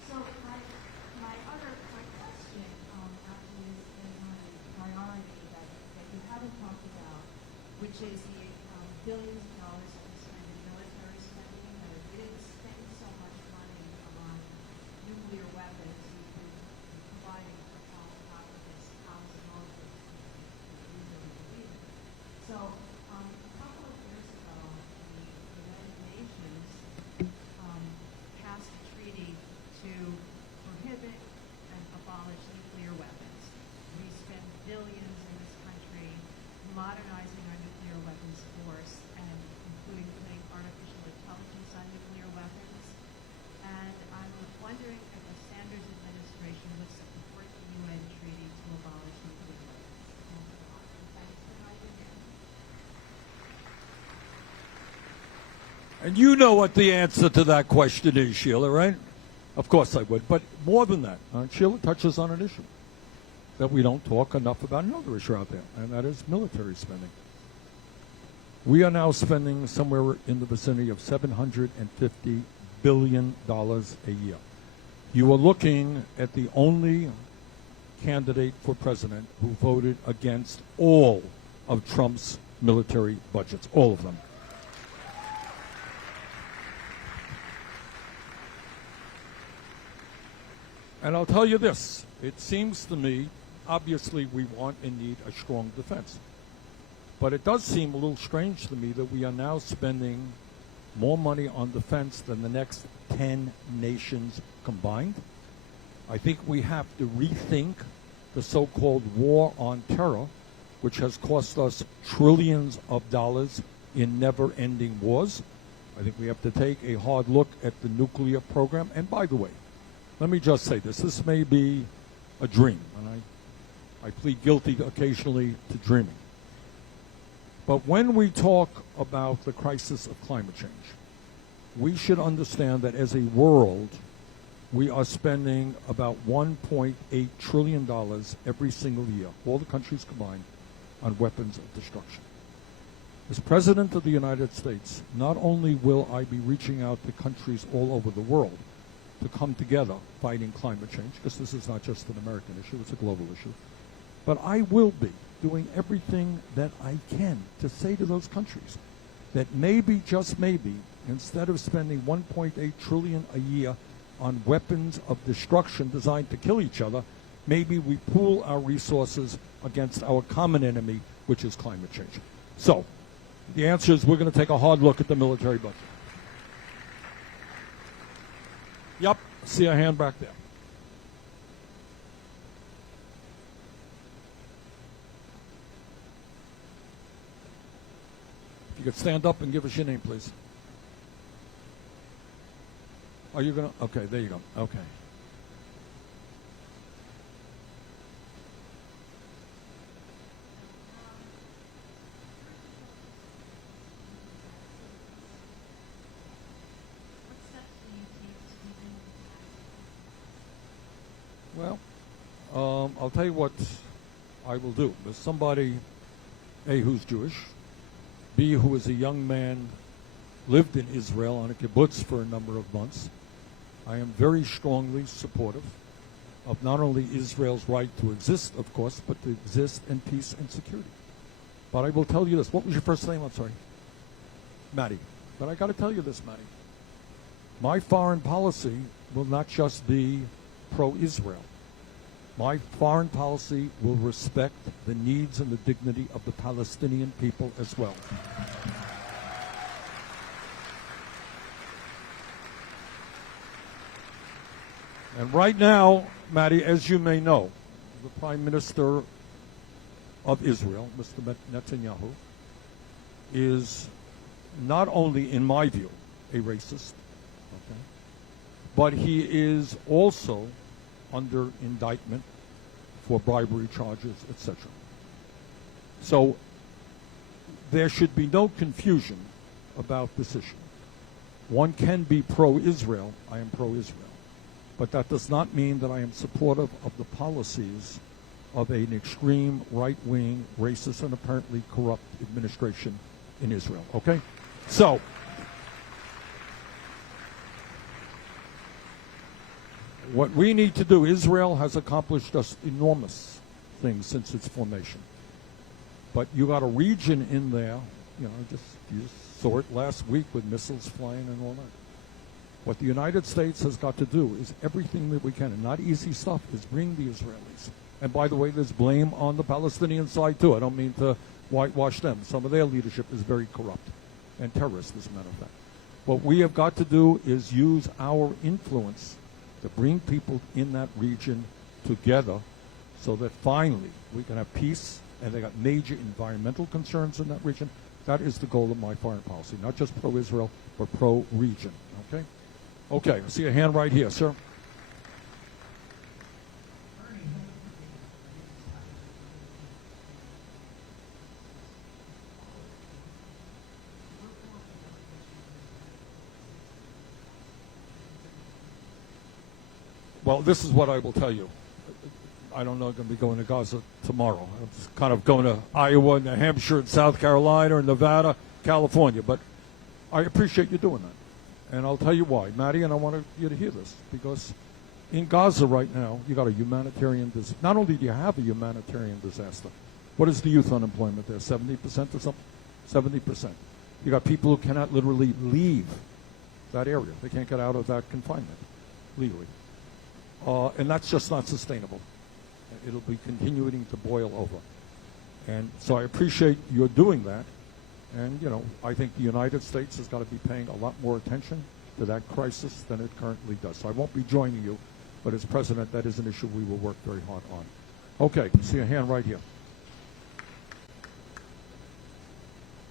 So my question actually is on a priority that you haven't talked about, which is the billions of dollars that we spend in military spending. We didn't spend so much money on nuclear weapons. We've been providing for hostages, housing, all of this. So a couple of years ago, the United Nations passed a treaty to prohibit and abolish nuclear weapons. We spend billions in this country modernizing our nuclear weapons force and including putting artificial intelligence on nuclear weapons. And I'm wondering if the Sanders administration would support the UN treaty to abolish nuclear weapons. Thanks for having me. And you know what the answer to that question is, Sheila, right? Of course I would. But more than that, Sheila touches on an issue that we don't talk enough about, another issue out there, and that is military spending. We are now spending somewhere in the vicinity of $750 billion a year. You are looking at the only candidate for president who voted against all of Trump's military budgets, all of them. And I'll tell you this, it seems to me, obviously we want and need a strong defense. But it does seem a little strange to me that we are now spending more money on defense than the next 10 nations combined. I think we have to rethink the so-called war on terror, which has cost us trillions of dollars in never-ending wars. I think we have to take a hard look at the nuclear program. And by the way, let me just say this. This may be a dream, and I plead guilty occasionally to dreaming. But when we talk about the crisis of climate change, we should understand that as a world, we are spending about $1.8 trillion every single year, all the countries combined, on weapons of destruction. As President of the United States, not only will I be reaching out to countries all over the world to come together fighting climate change, because this is not just an American issue, it's a global issue, but I will be doing everything that I can to say to those countries that maybe, just maybe, instead of spending $1.8 trillion a year on weapons of destruction designed to kill each other, maybe we pool our resources against our common enemy, which is climate change. So, the answer is we're going to take a hard look at the military budget. Yep, see a hand back there. If you could stand up and give us your name, please. Are you going to? Okay, there you go. Okay. Well, I'll tell you what I will do. There's somebody, A, who's Jewish, B, who is a young man, lived in Israel on a kibbutz for a number of months. I am very strongly supportive of not only Israel's right to exist, of course, but to exist in peace and security. But I will tell you this. What was your first name? I'm sorry. Maddie. But I got to tell you this, Maddie. My foreign policy will not just be pro-Israel. My foreign policy will respect the needs and the dignity of the Palestinian people as well. And right now, Maddie, as you may know, the Prime Minister of Israel, Mr. Netanyahu, is not only, in my view, a racist, okay, but he is also under indictment for bribery charges, etc. So there should be no confusion about this issue. One can be pro-Israel. I am pro-Israel. But that does not mean that I am supportive of the policies of an extreme right-wing, racist, and apparently corrupt administration in Israel. Okay? So, what we need to do, Israel has accomplished just enormous things since its formation. But you got a region in there, you just saw it last week with missiles flying and all that. What the United States has got to do is everything that we can, and not easy stuff, is bring the Israelis. And by the way, there's blame on the Palestinian side too. I don't mean to whitewash them. Some of their leadership is very corrupt and terrorist, as a matter of fact. What we have got to do is use our influence to bring people in that region together so that finally we can have peace, and they got major environmental concerns in that region. That is the goal of my foreign policy, not just pro-Israel, but pro-region. Okay? Okay, I see a hand right here, sir. Well, this is what I will tell you. I don't know, I'm going to be going to Gaza tomorrow. I'm just kind of going to Iowa, New Hampshire, and South Carolina, and Nevada, California. But I appreciate you doing that. And I'll tell you why. Maddie, and I want you to hear this, because in Gaza right now, you got a humanitarian disaster. Not only do you have a humanitarian disaster, what is the youth unemployment there, 70% or something? 70%. You got people who cannot literally leave that area. They can't get out of that confinement legally. And that's just not sustainable. It'll be continuing to boil over. And so I appreciate your doing that. And, I think the United States has got to be paying a lot more attention to that crisis than it currently does. So I won't be joining you, but as president, that is an issue we will work very hard on. Okay, see a hand right here.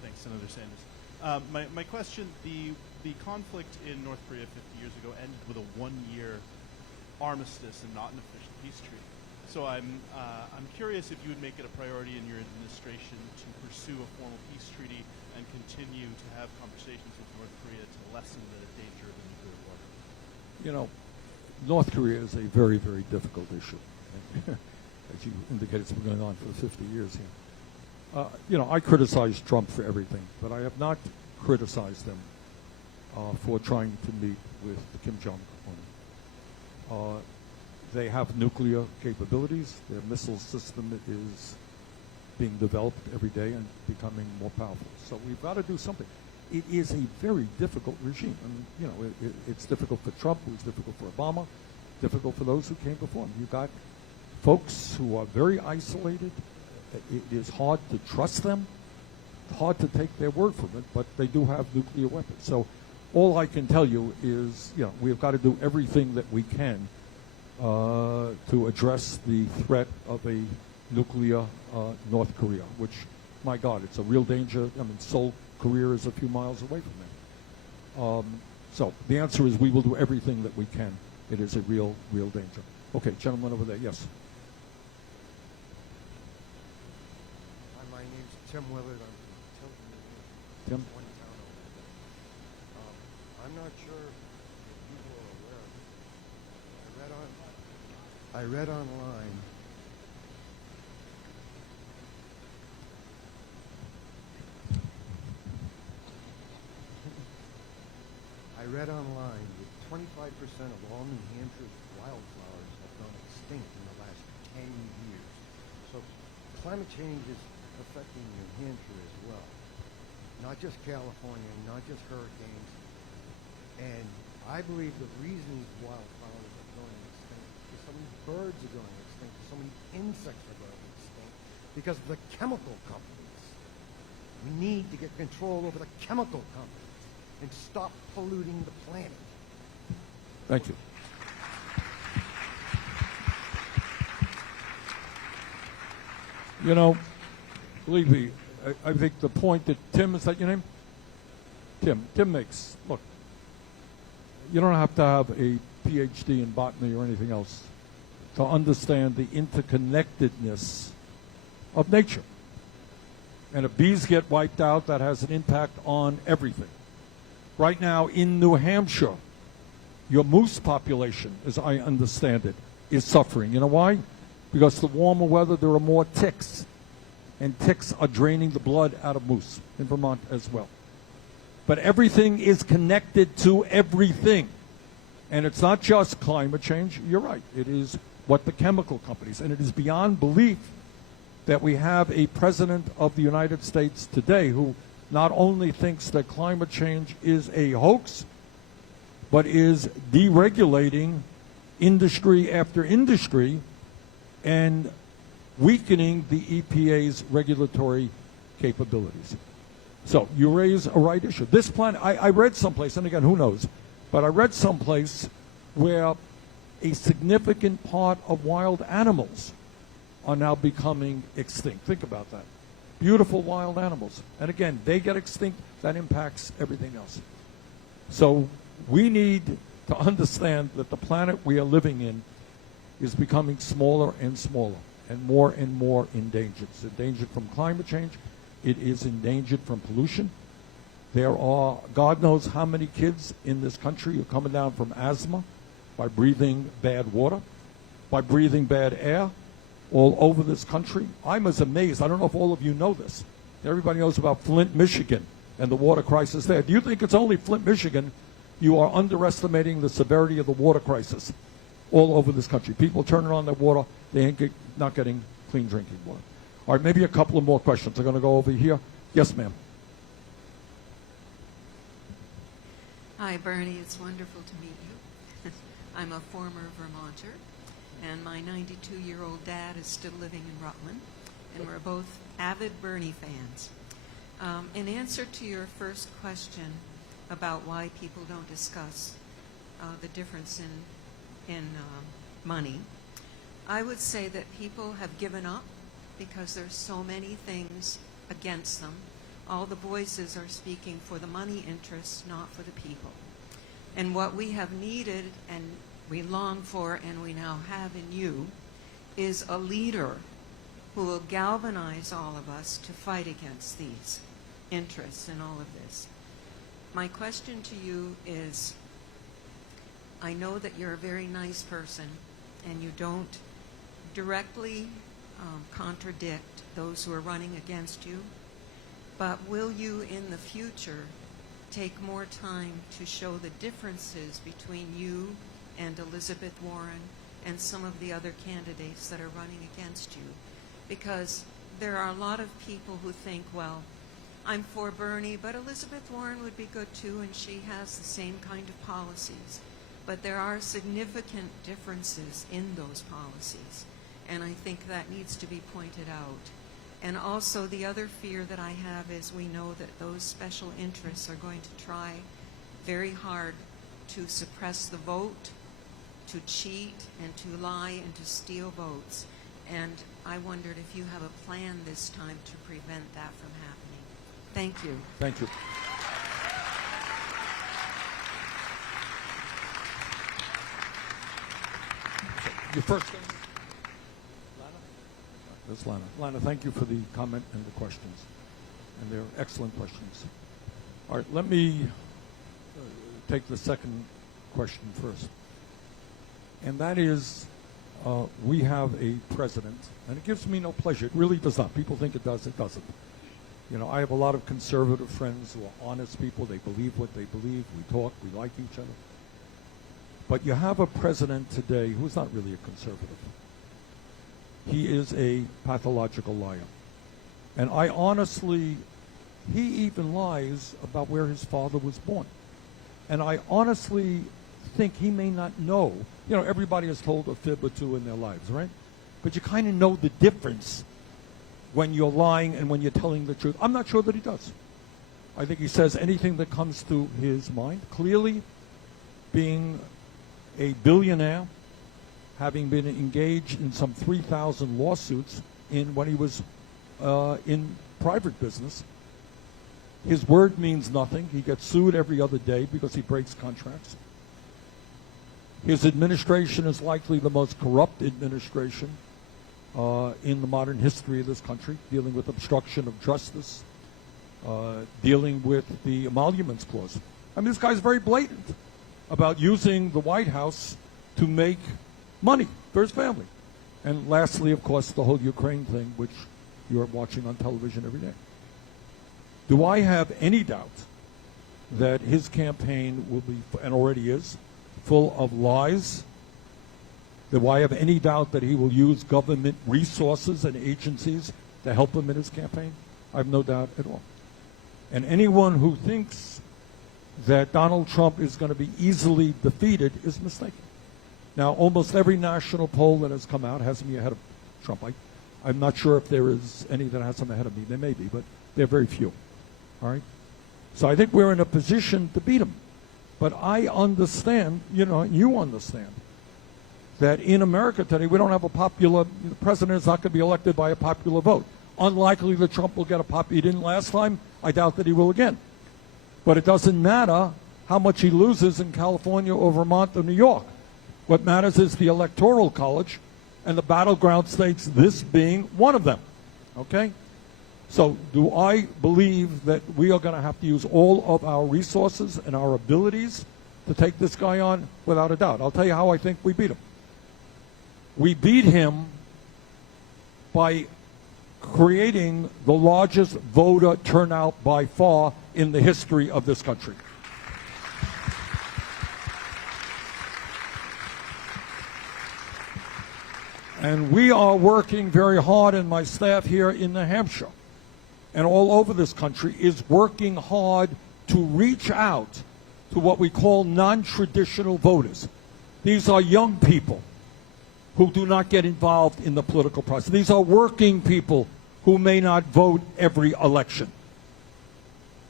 Thanks, Senator Sanders. My question, the conflict in North Korea 50 years ago ended with a one-year armistice and not an official peace treaty. So I'm curious if you would make it a priority in your administration to pursue a formal peace treaty and continue to have conversations with North Korea to lessen the danger of a nuclear war. North Korea is a very, very difficult issue. As you indicated, it's been going on for 50 years here. I criticize Trump for everything, but I have not criticized them for trying to meet with Kim Jong-un. They have nuclear capabilities. Their missile system is being developed every day and becoming more powerful. So we've got to do something. It is a very difficult regime. And, it's difficult for Trump, it was difficult for Obama, difficult for those who came before him. You've got folks who are very isolated. It is hard to trust them, hard to take their word from it, but they do have nuclear weapons. So all I can tell you is, we've got to do everything that we can to address the threat of a nuclear North Korea, which, my God, it's a real danger. Seoul, Korea is a few miles away from them. So the answer is we will do everything that we can. It is a real, real danger. Okay, gentleman over there, yes. Hi, my name's Tim Willard. I'm from Tilton, New England. Tim? One town over there. I'm not sure if people are aware of it. I read online that 25% of all New Hampshire wildflowers have gone extinct in the last 10 years. So climate change is affecting New Hampshire as well. Not just California, not just hurricanes. And I believe the reason wildflowers are going extinct is so many birds are going extinct, so many insects are going extinct because of the chemical companies. We need to get control over the chemical companies and stop polluting the planet. Thank you. Believe me, I think the point that Tim, is that your name? Tim makes, look, you don't have to have a PhD in botany or anything else to understand the interconnectedness of nature. And if bees get wiped out, that has an impact on everything. Right now in New Hampshire, your moose population, as I understand it, is suffering. You know why? Because the warmer weather, there are more ticks. And ticks are draining the blood out of moose in Vermont as well. But everything is connected to everything. And it's not just climate change. You're right. It is what the chemical companies, and it is beyond belief that we have a president of the United States today who not only thinks that climate change is a hoax, but is deregulating industry after industry and weakening the EPA's regulatory capabilities. So you raise a right issue. This plan, I read someplace, and again, who knows, but I read someplace where a significant part of wild animals are now becoming extinct. Think about that. Beautiful wild animals. And again, they get extinct, that impacts everything else. So we need to understand that the planet we are living in is becoming smaller and smaller and more endangered. It's endangered from climate change. It is endangered from pollution. There are God knows how many kids in this country who are coming down from asthma by breathing bad water, by breathing bad air, all over this country. I'm as amazed. I don't know if all of you know this. Everybody knows about Flint, Michigan, and the water crisis there. Do you think it's only Flint, Michigan? You are underestimating the severity of the water crisis all over this country. People turning on their water, they ain't not getting clean drinking water. All right, maybe a couple of more questions. I'm going to go over here. Yes, ma'am. Hi, Bernie. It's wonderful to meet you. I'm a former Vermonter, and my 92-year-old dad is still living in Rutland, and we're both avid Bernie fans. In answer to your first question about why people don't discuss the difference in money, I would say that people have given up because there's so many things against them. All the voices are speaking for the money interests, not for the people. And what we have needed and we long for and we now have in you is a leader who will galvanize all of us to fight against these interests and all of this. My question to you is, I know that you're a very nice person and you don't directly contradict those who are running against you, but will you in the future take more time to show the differences between you and Elizabeth Warren and some of the other candidates that are running against you? Because there are a lot of people who think, well, I'm for Bernie, but Elizabeth Warren would be good too, and she has the same kind of policies. But there are significant differences in those policies, and I think that needs to be pointed out. And also the other fear that I have is we know that those special interests are going to try very hard to suppress the vote, to cheat, and to lie and to steal votes. And I wondered if you have a plan this time to prevent that from happening. Thank you. Thank you. Your first name? Lana? That's Lana. Lana, thank you for the comment and the questions. And they're excellent questions. All right, let me take the second question first. And that is, we have a president, and it gives me no pleasure. It really does not. People think it does. It doesn't. You know, I have a lot of conservative friends who are honest people. They believe what they believe. We talk. We like each other. But you have a president today who's not really a conservative. He is a pathological liar. And I honestly, he even lies about where his father was born. And I honestly think he may not know. You know, everybody has told a fib or two in their lives, right? But you kind of know the difference when you're lying and when you're telling the truth. I'm not sure that he does. I think he says anything that comes to his mind. Clearly, being a billionaire, having been engaged in some 3,000 lawsuits when he was in private business, his word means nothing. He gets sued every other day because he breaks contracts. His administration is likely the most corrupt administration in the modern history of this country, dealing with obstruction of justice, dealing with the emoluments clause. I mean, this guy's very blatant about using the White House to make money for his family. And lastly, of course, the whole Ukraine thing, which you're watching on television every day. Do I have any doubt that his campaign will be, and already is, full of lies? Do I have any doubt that he will use government resources and agencies to help him in his campaign? I have no doubt at all. And anyone who thinks that Donald Trump is going to be easily defeated is mistaken. Now, almost every national poll that has come out has me ahead of Trump. I'm not sure if there is any that has him ahead of me. There may be, but they're very few. All right? So I think we're in a position to beat him. But I understand, you understand, that in America today we don't have the president is not going to be elected by a popular vote. Unlikely that Trump will get a he didn't last time. I doubt that he will again. But it doesn't matter how much he loses in California or Vermont or New York. What matters is the Electoral College and the battleground states, this being one of them. Okay? So do I believe that we are going to have to use all of our resources and our abilities to take this guy on? Without a doubt. I'll tell you how I think we beat him. We beat him by creating the largest voter turnout by far in the history of this country. And we are working very hard, and my staff here in New Hampshire and all over this country is working hard to reach out to what we call non-traditional voters. These are young people who do not get involved in the political process. These are working people who may not vote every election.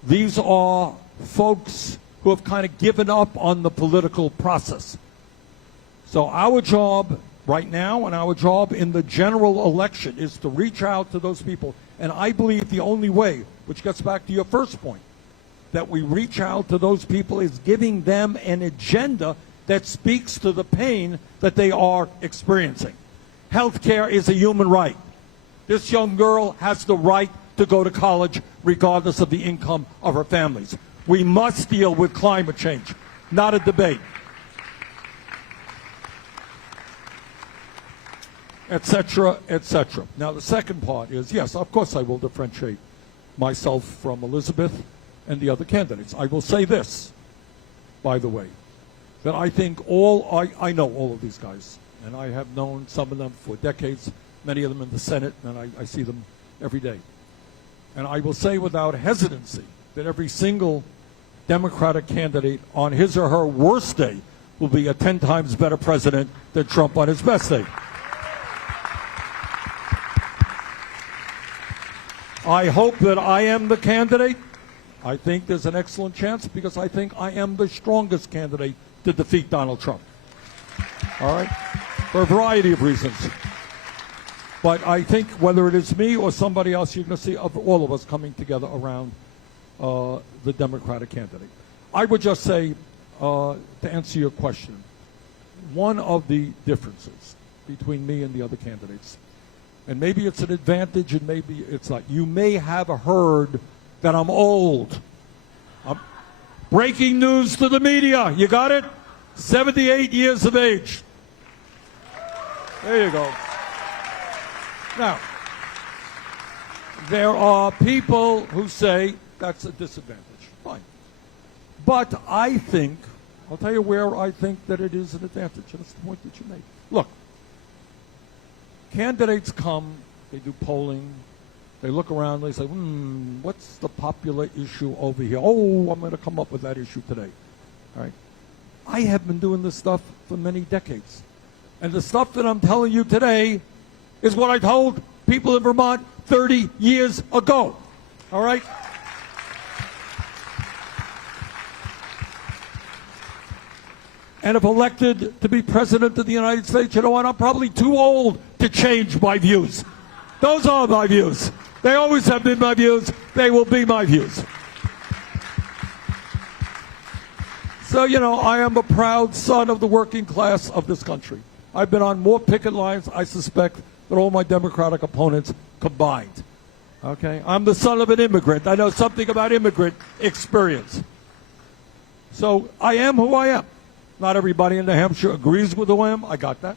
These are folks who have kind of given up on the political process. So our job right now and our job in the general election is to reach out to those people. And I believe the only way, which gets back to your first point, that we reach out to those people is giving them an agenda that speaks to the pain that they are experiencing. Healthcare is a human right. This young girl has the right to go to college regardless of the income of her families. We must deal with climate change, not a debate. etc., etc. Now, the second part is, yes, of course I will differentiate myself from Elizabeth and the other candidates. I will say this, by the way, that I think I know all of these guys, and I have known some of them for decades, many of them in the Senate, and I see them every day. And I will say without hesitancy that every single Democratic candidate on his or her worst day will be a 10 times better president than Trump on his best day. I hope that I am the candidate. I think there's an excellent chance because I think I am the strongest candidate to defeat Donald Trump. All right? For a variety of reasons. But I think whether it is me or somebody else, you're going to see all of us coming together around the Democratic candidate. I would just say, to answer your question, one of the differences between me and the other candidates, and maybe it's an advantage and maybe it's not, you may have heard that I'm old. Breaking news to the media, you got it? 78 years of age. There you go. Now, there are people who say that's a disadvantage. Fine. But I think, I'll tell you where I think that it is an advantage, and it's the point that you made. Look, candidates come, they do polling, they look around, they say, what's the popular issue over here? Oh, I'm going to come up with that issue today. All right. I have been doing this stuff for many decades. And the stuff that I'm telling you today is what I told people in Vermont 30 years ago. All right? And if elected to be president of the United States, you know what? I'm probably too old to change my views. Those are my views. They always have been my views. They will be my views. So, you know, I am a proud son of the working class of this country. I've been on more picket lines, I suspect, than all my Democratic opponents combined. Okay? I'm the son of an immigrant. I know something about immigrant experience. So I am who I am. Not everybody in New Hampshire agrees with who I am. I got that.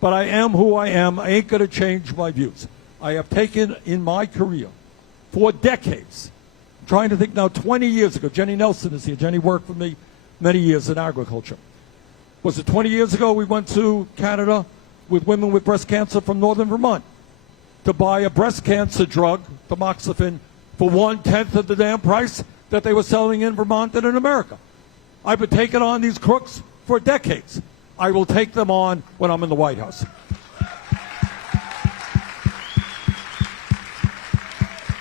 But I am who I am. I ain't going to change my views. I have taken in my career for decades, I'm trying to think now, 20 years ago, Jenny Nelson is here. Jenny worked for me many years in agriculture. Was it 20 years ago we went to Canada with women with breast cancer from northern Vermont to buy a breast cancer drug, tamoxifen, for 1/10 of the damn price that they were selling in Vermont and in America. I've been taking on these crooks for decades. I will take them on when I'm in the White House.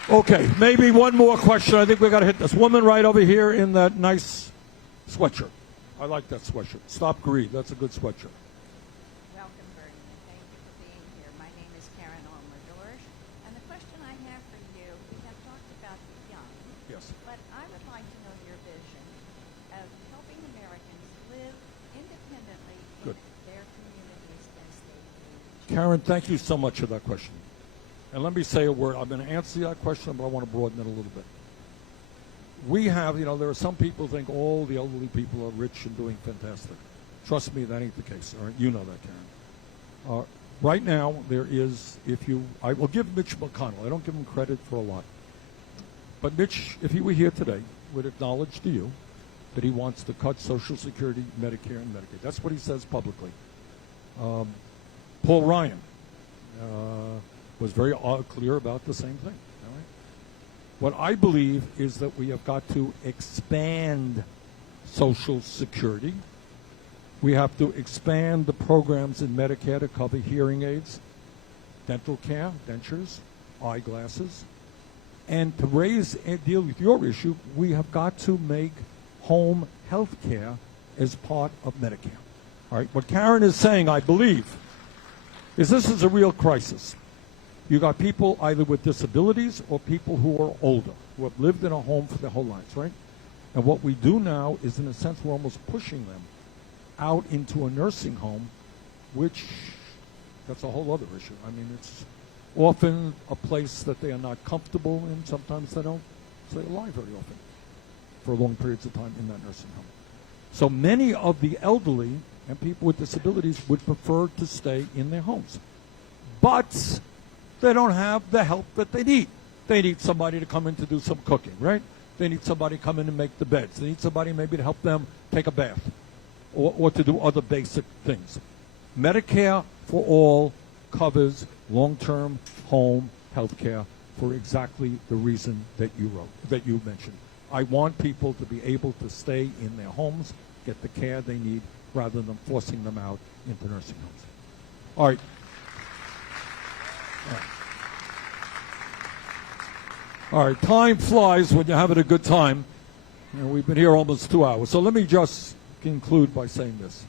Okay, maybe one more question. I think we've got to hit this woman right over here in that nice sweatshirt. I like that sweatshirt. Stop greed. That's a good sweatshirt. Welcome, Bernie, and thank you for being here. My name is Karen Olmer-Dorsch, and the question I have for you, we have talked about the young, Yes. but I would like to know your vision of helping Americans live independently Good. in their communities as they age. Karen, thank you so much for that question. And let me say a word. I'm going to answer that question, but I want to broaden it a little bit. We have, you know, there are some people who think all the elderly people are rich and doing fantastic. Trust me, that ain't the case. All right? You know that, Karen. Right now, there is, I will give Mitch McConnell, I don't give him credit for a lot. But Mitch, if he were here today, would acknowledge to you that he wants to cut Social Security, Medicare, and Medicaid. That's what he says publicly. Paul Ryan was very clear about the same thing. All right? What I believe is that we have got to expand Social Security. We have to expand the programs in Medicare to cover hearing aids, dental care, dentures, eyeglasses. And to raise and deal with your issue, we have got to make home health care as part of Medicare. All right? What Karen is saying, I believe, is this is a real crisis. You got people either with disabilities or people who are older, who have lived in a home for their whole lives, right? And what we do now is, in a sense, we're almost pushing them out into a nursing home, which, that's a whole other issue. I mean, it's often a place that they are not comfortable in. Sometimes they don't stay alive very often for long periods of time in that nursing home. So many of the elderly and people with disabilities would prefer to stay in their homes. but they don't have the help that they need. They need somebody to come in to do some cooking, right? They need somebody to come in and make the beds. They need somebody maybe to help them take a bath or to do other basic things. Medicare-for-all covers long-term home health care for exactly the reason that you mentioned. I want people to be able to stay in their homes, get the care they need, rather than forcing them out into nursing homes. All right. All right, time flies when you're having a good time. And we've been here almost 2 hours. So let me just conclude by saying this.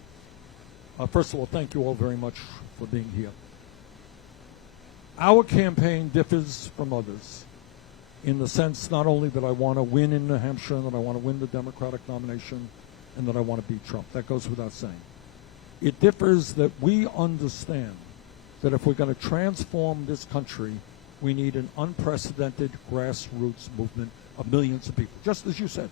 First of all, thank you all very much for being here. Our campaign differs from others in the sense not only that I want to win in New Hampshire and that I want to win the Democratic nomination and that I want to beat Trump. That goes without saying. It differs that we understand that if we're going to transform this country, we need an unprecedented grassroots movement of millions of people, just as you said.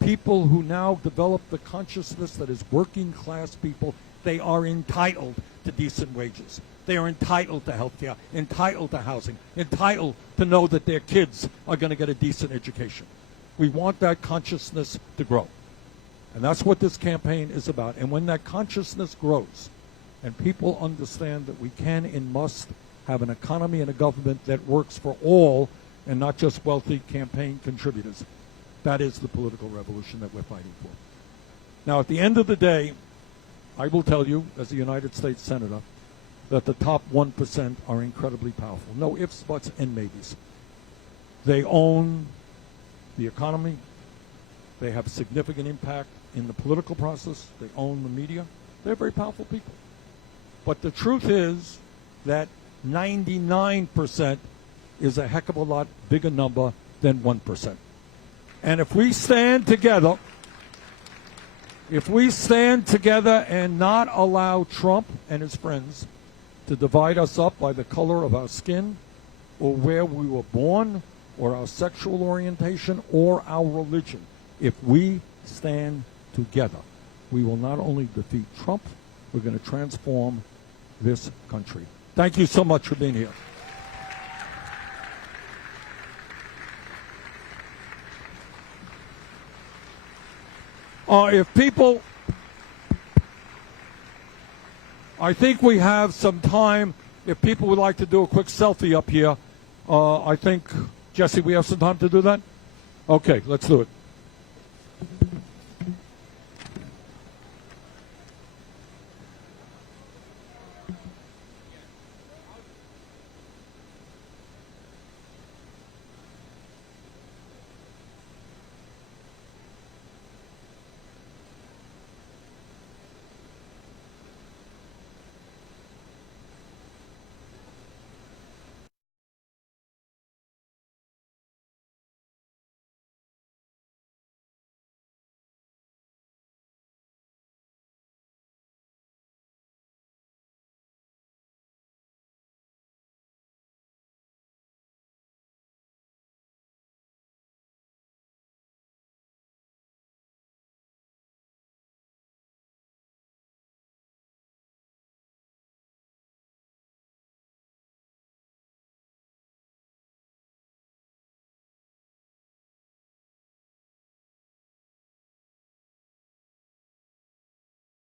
People who now develop the consciousness that as working class people, they are entitled to decent wages. They are entitled to health care, entitled to housing, entitled to know that their kids are going to get a decent education. We want that consciousness to grow. And that's what this campaign is about. And when that consciousness grows and people understand that we can and must have an economy and a government that works for all and not just wealthy campaign contributors, that is the political revolution that we're fighting for. Now, at the end of the day, I will tell you, as a United States Senator, that the top 1% are incredibly powerful. No ifs, buts, and maybes. They own the economy. They have significant impact in the political process. They own the media. They're very powerful people. But the truth is that 99% is a heck of a lot bigger number than 1%. And if we stand together, and not allow Trump and his friends to divide us up by the color of our skin or where we were born or our sexual orientation or our religion, if we stand together, we will not only defeat Trump, we're going to transform this country. Thank you so much for being here. If people, I think we have some time. If people would like to do a quick selfie up here, I think, Jesse, we have some time to do that? Okay, let's do it.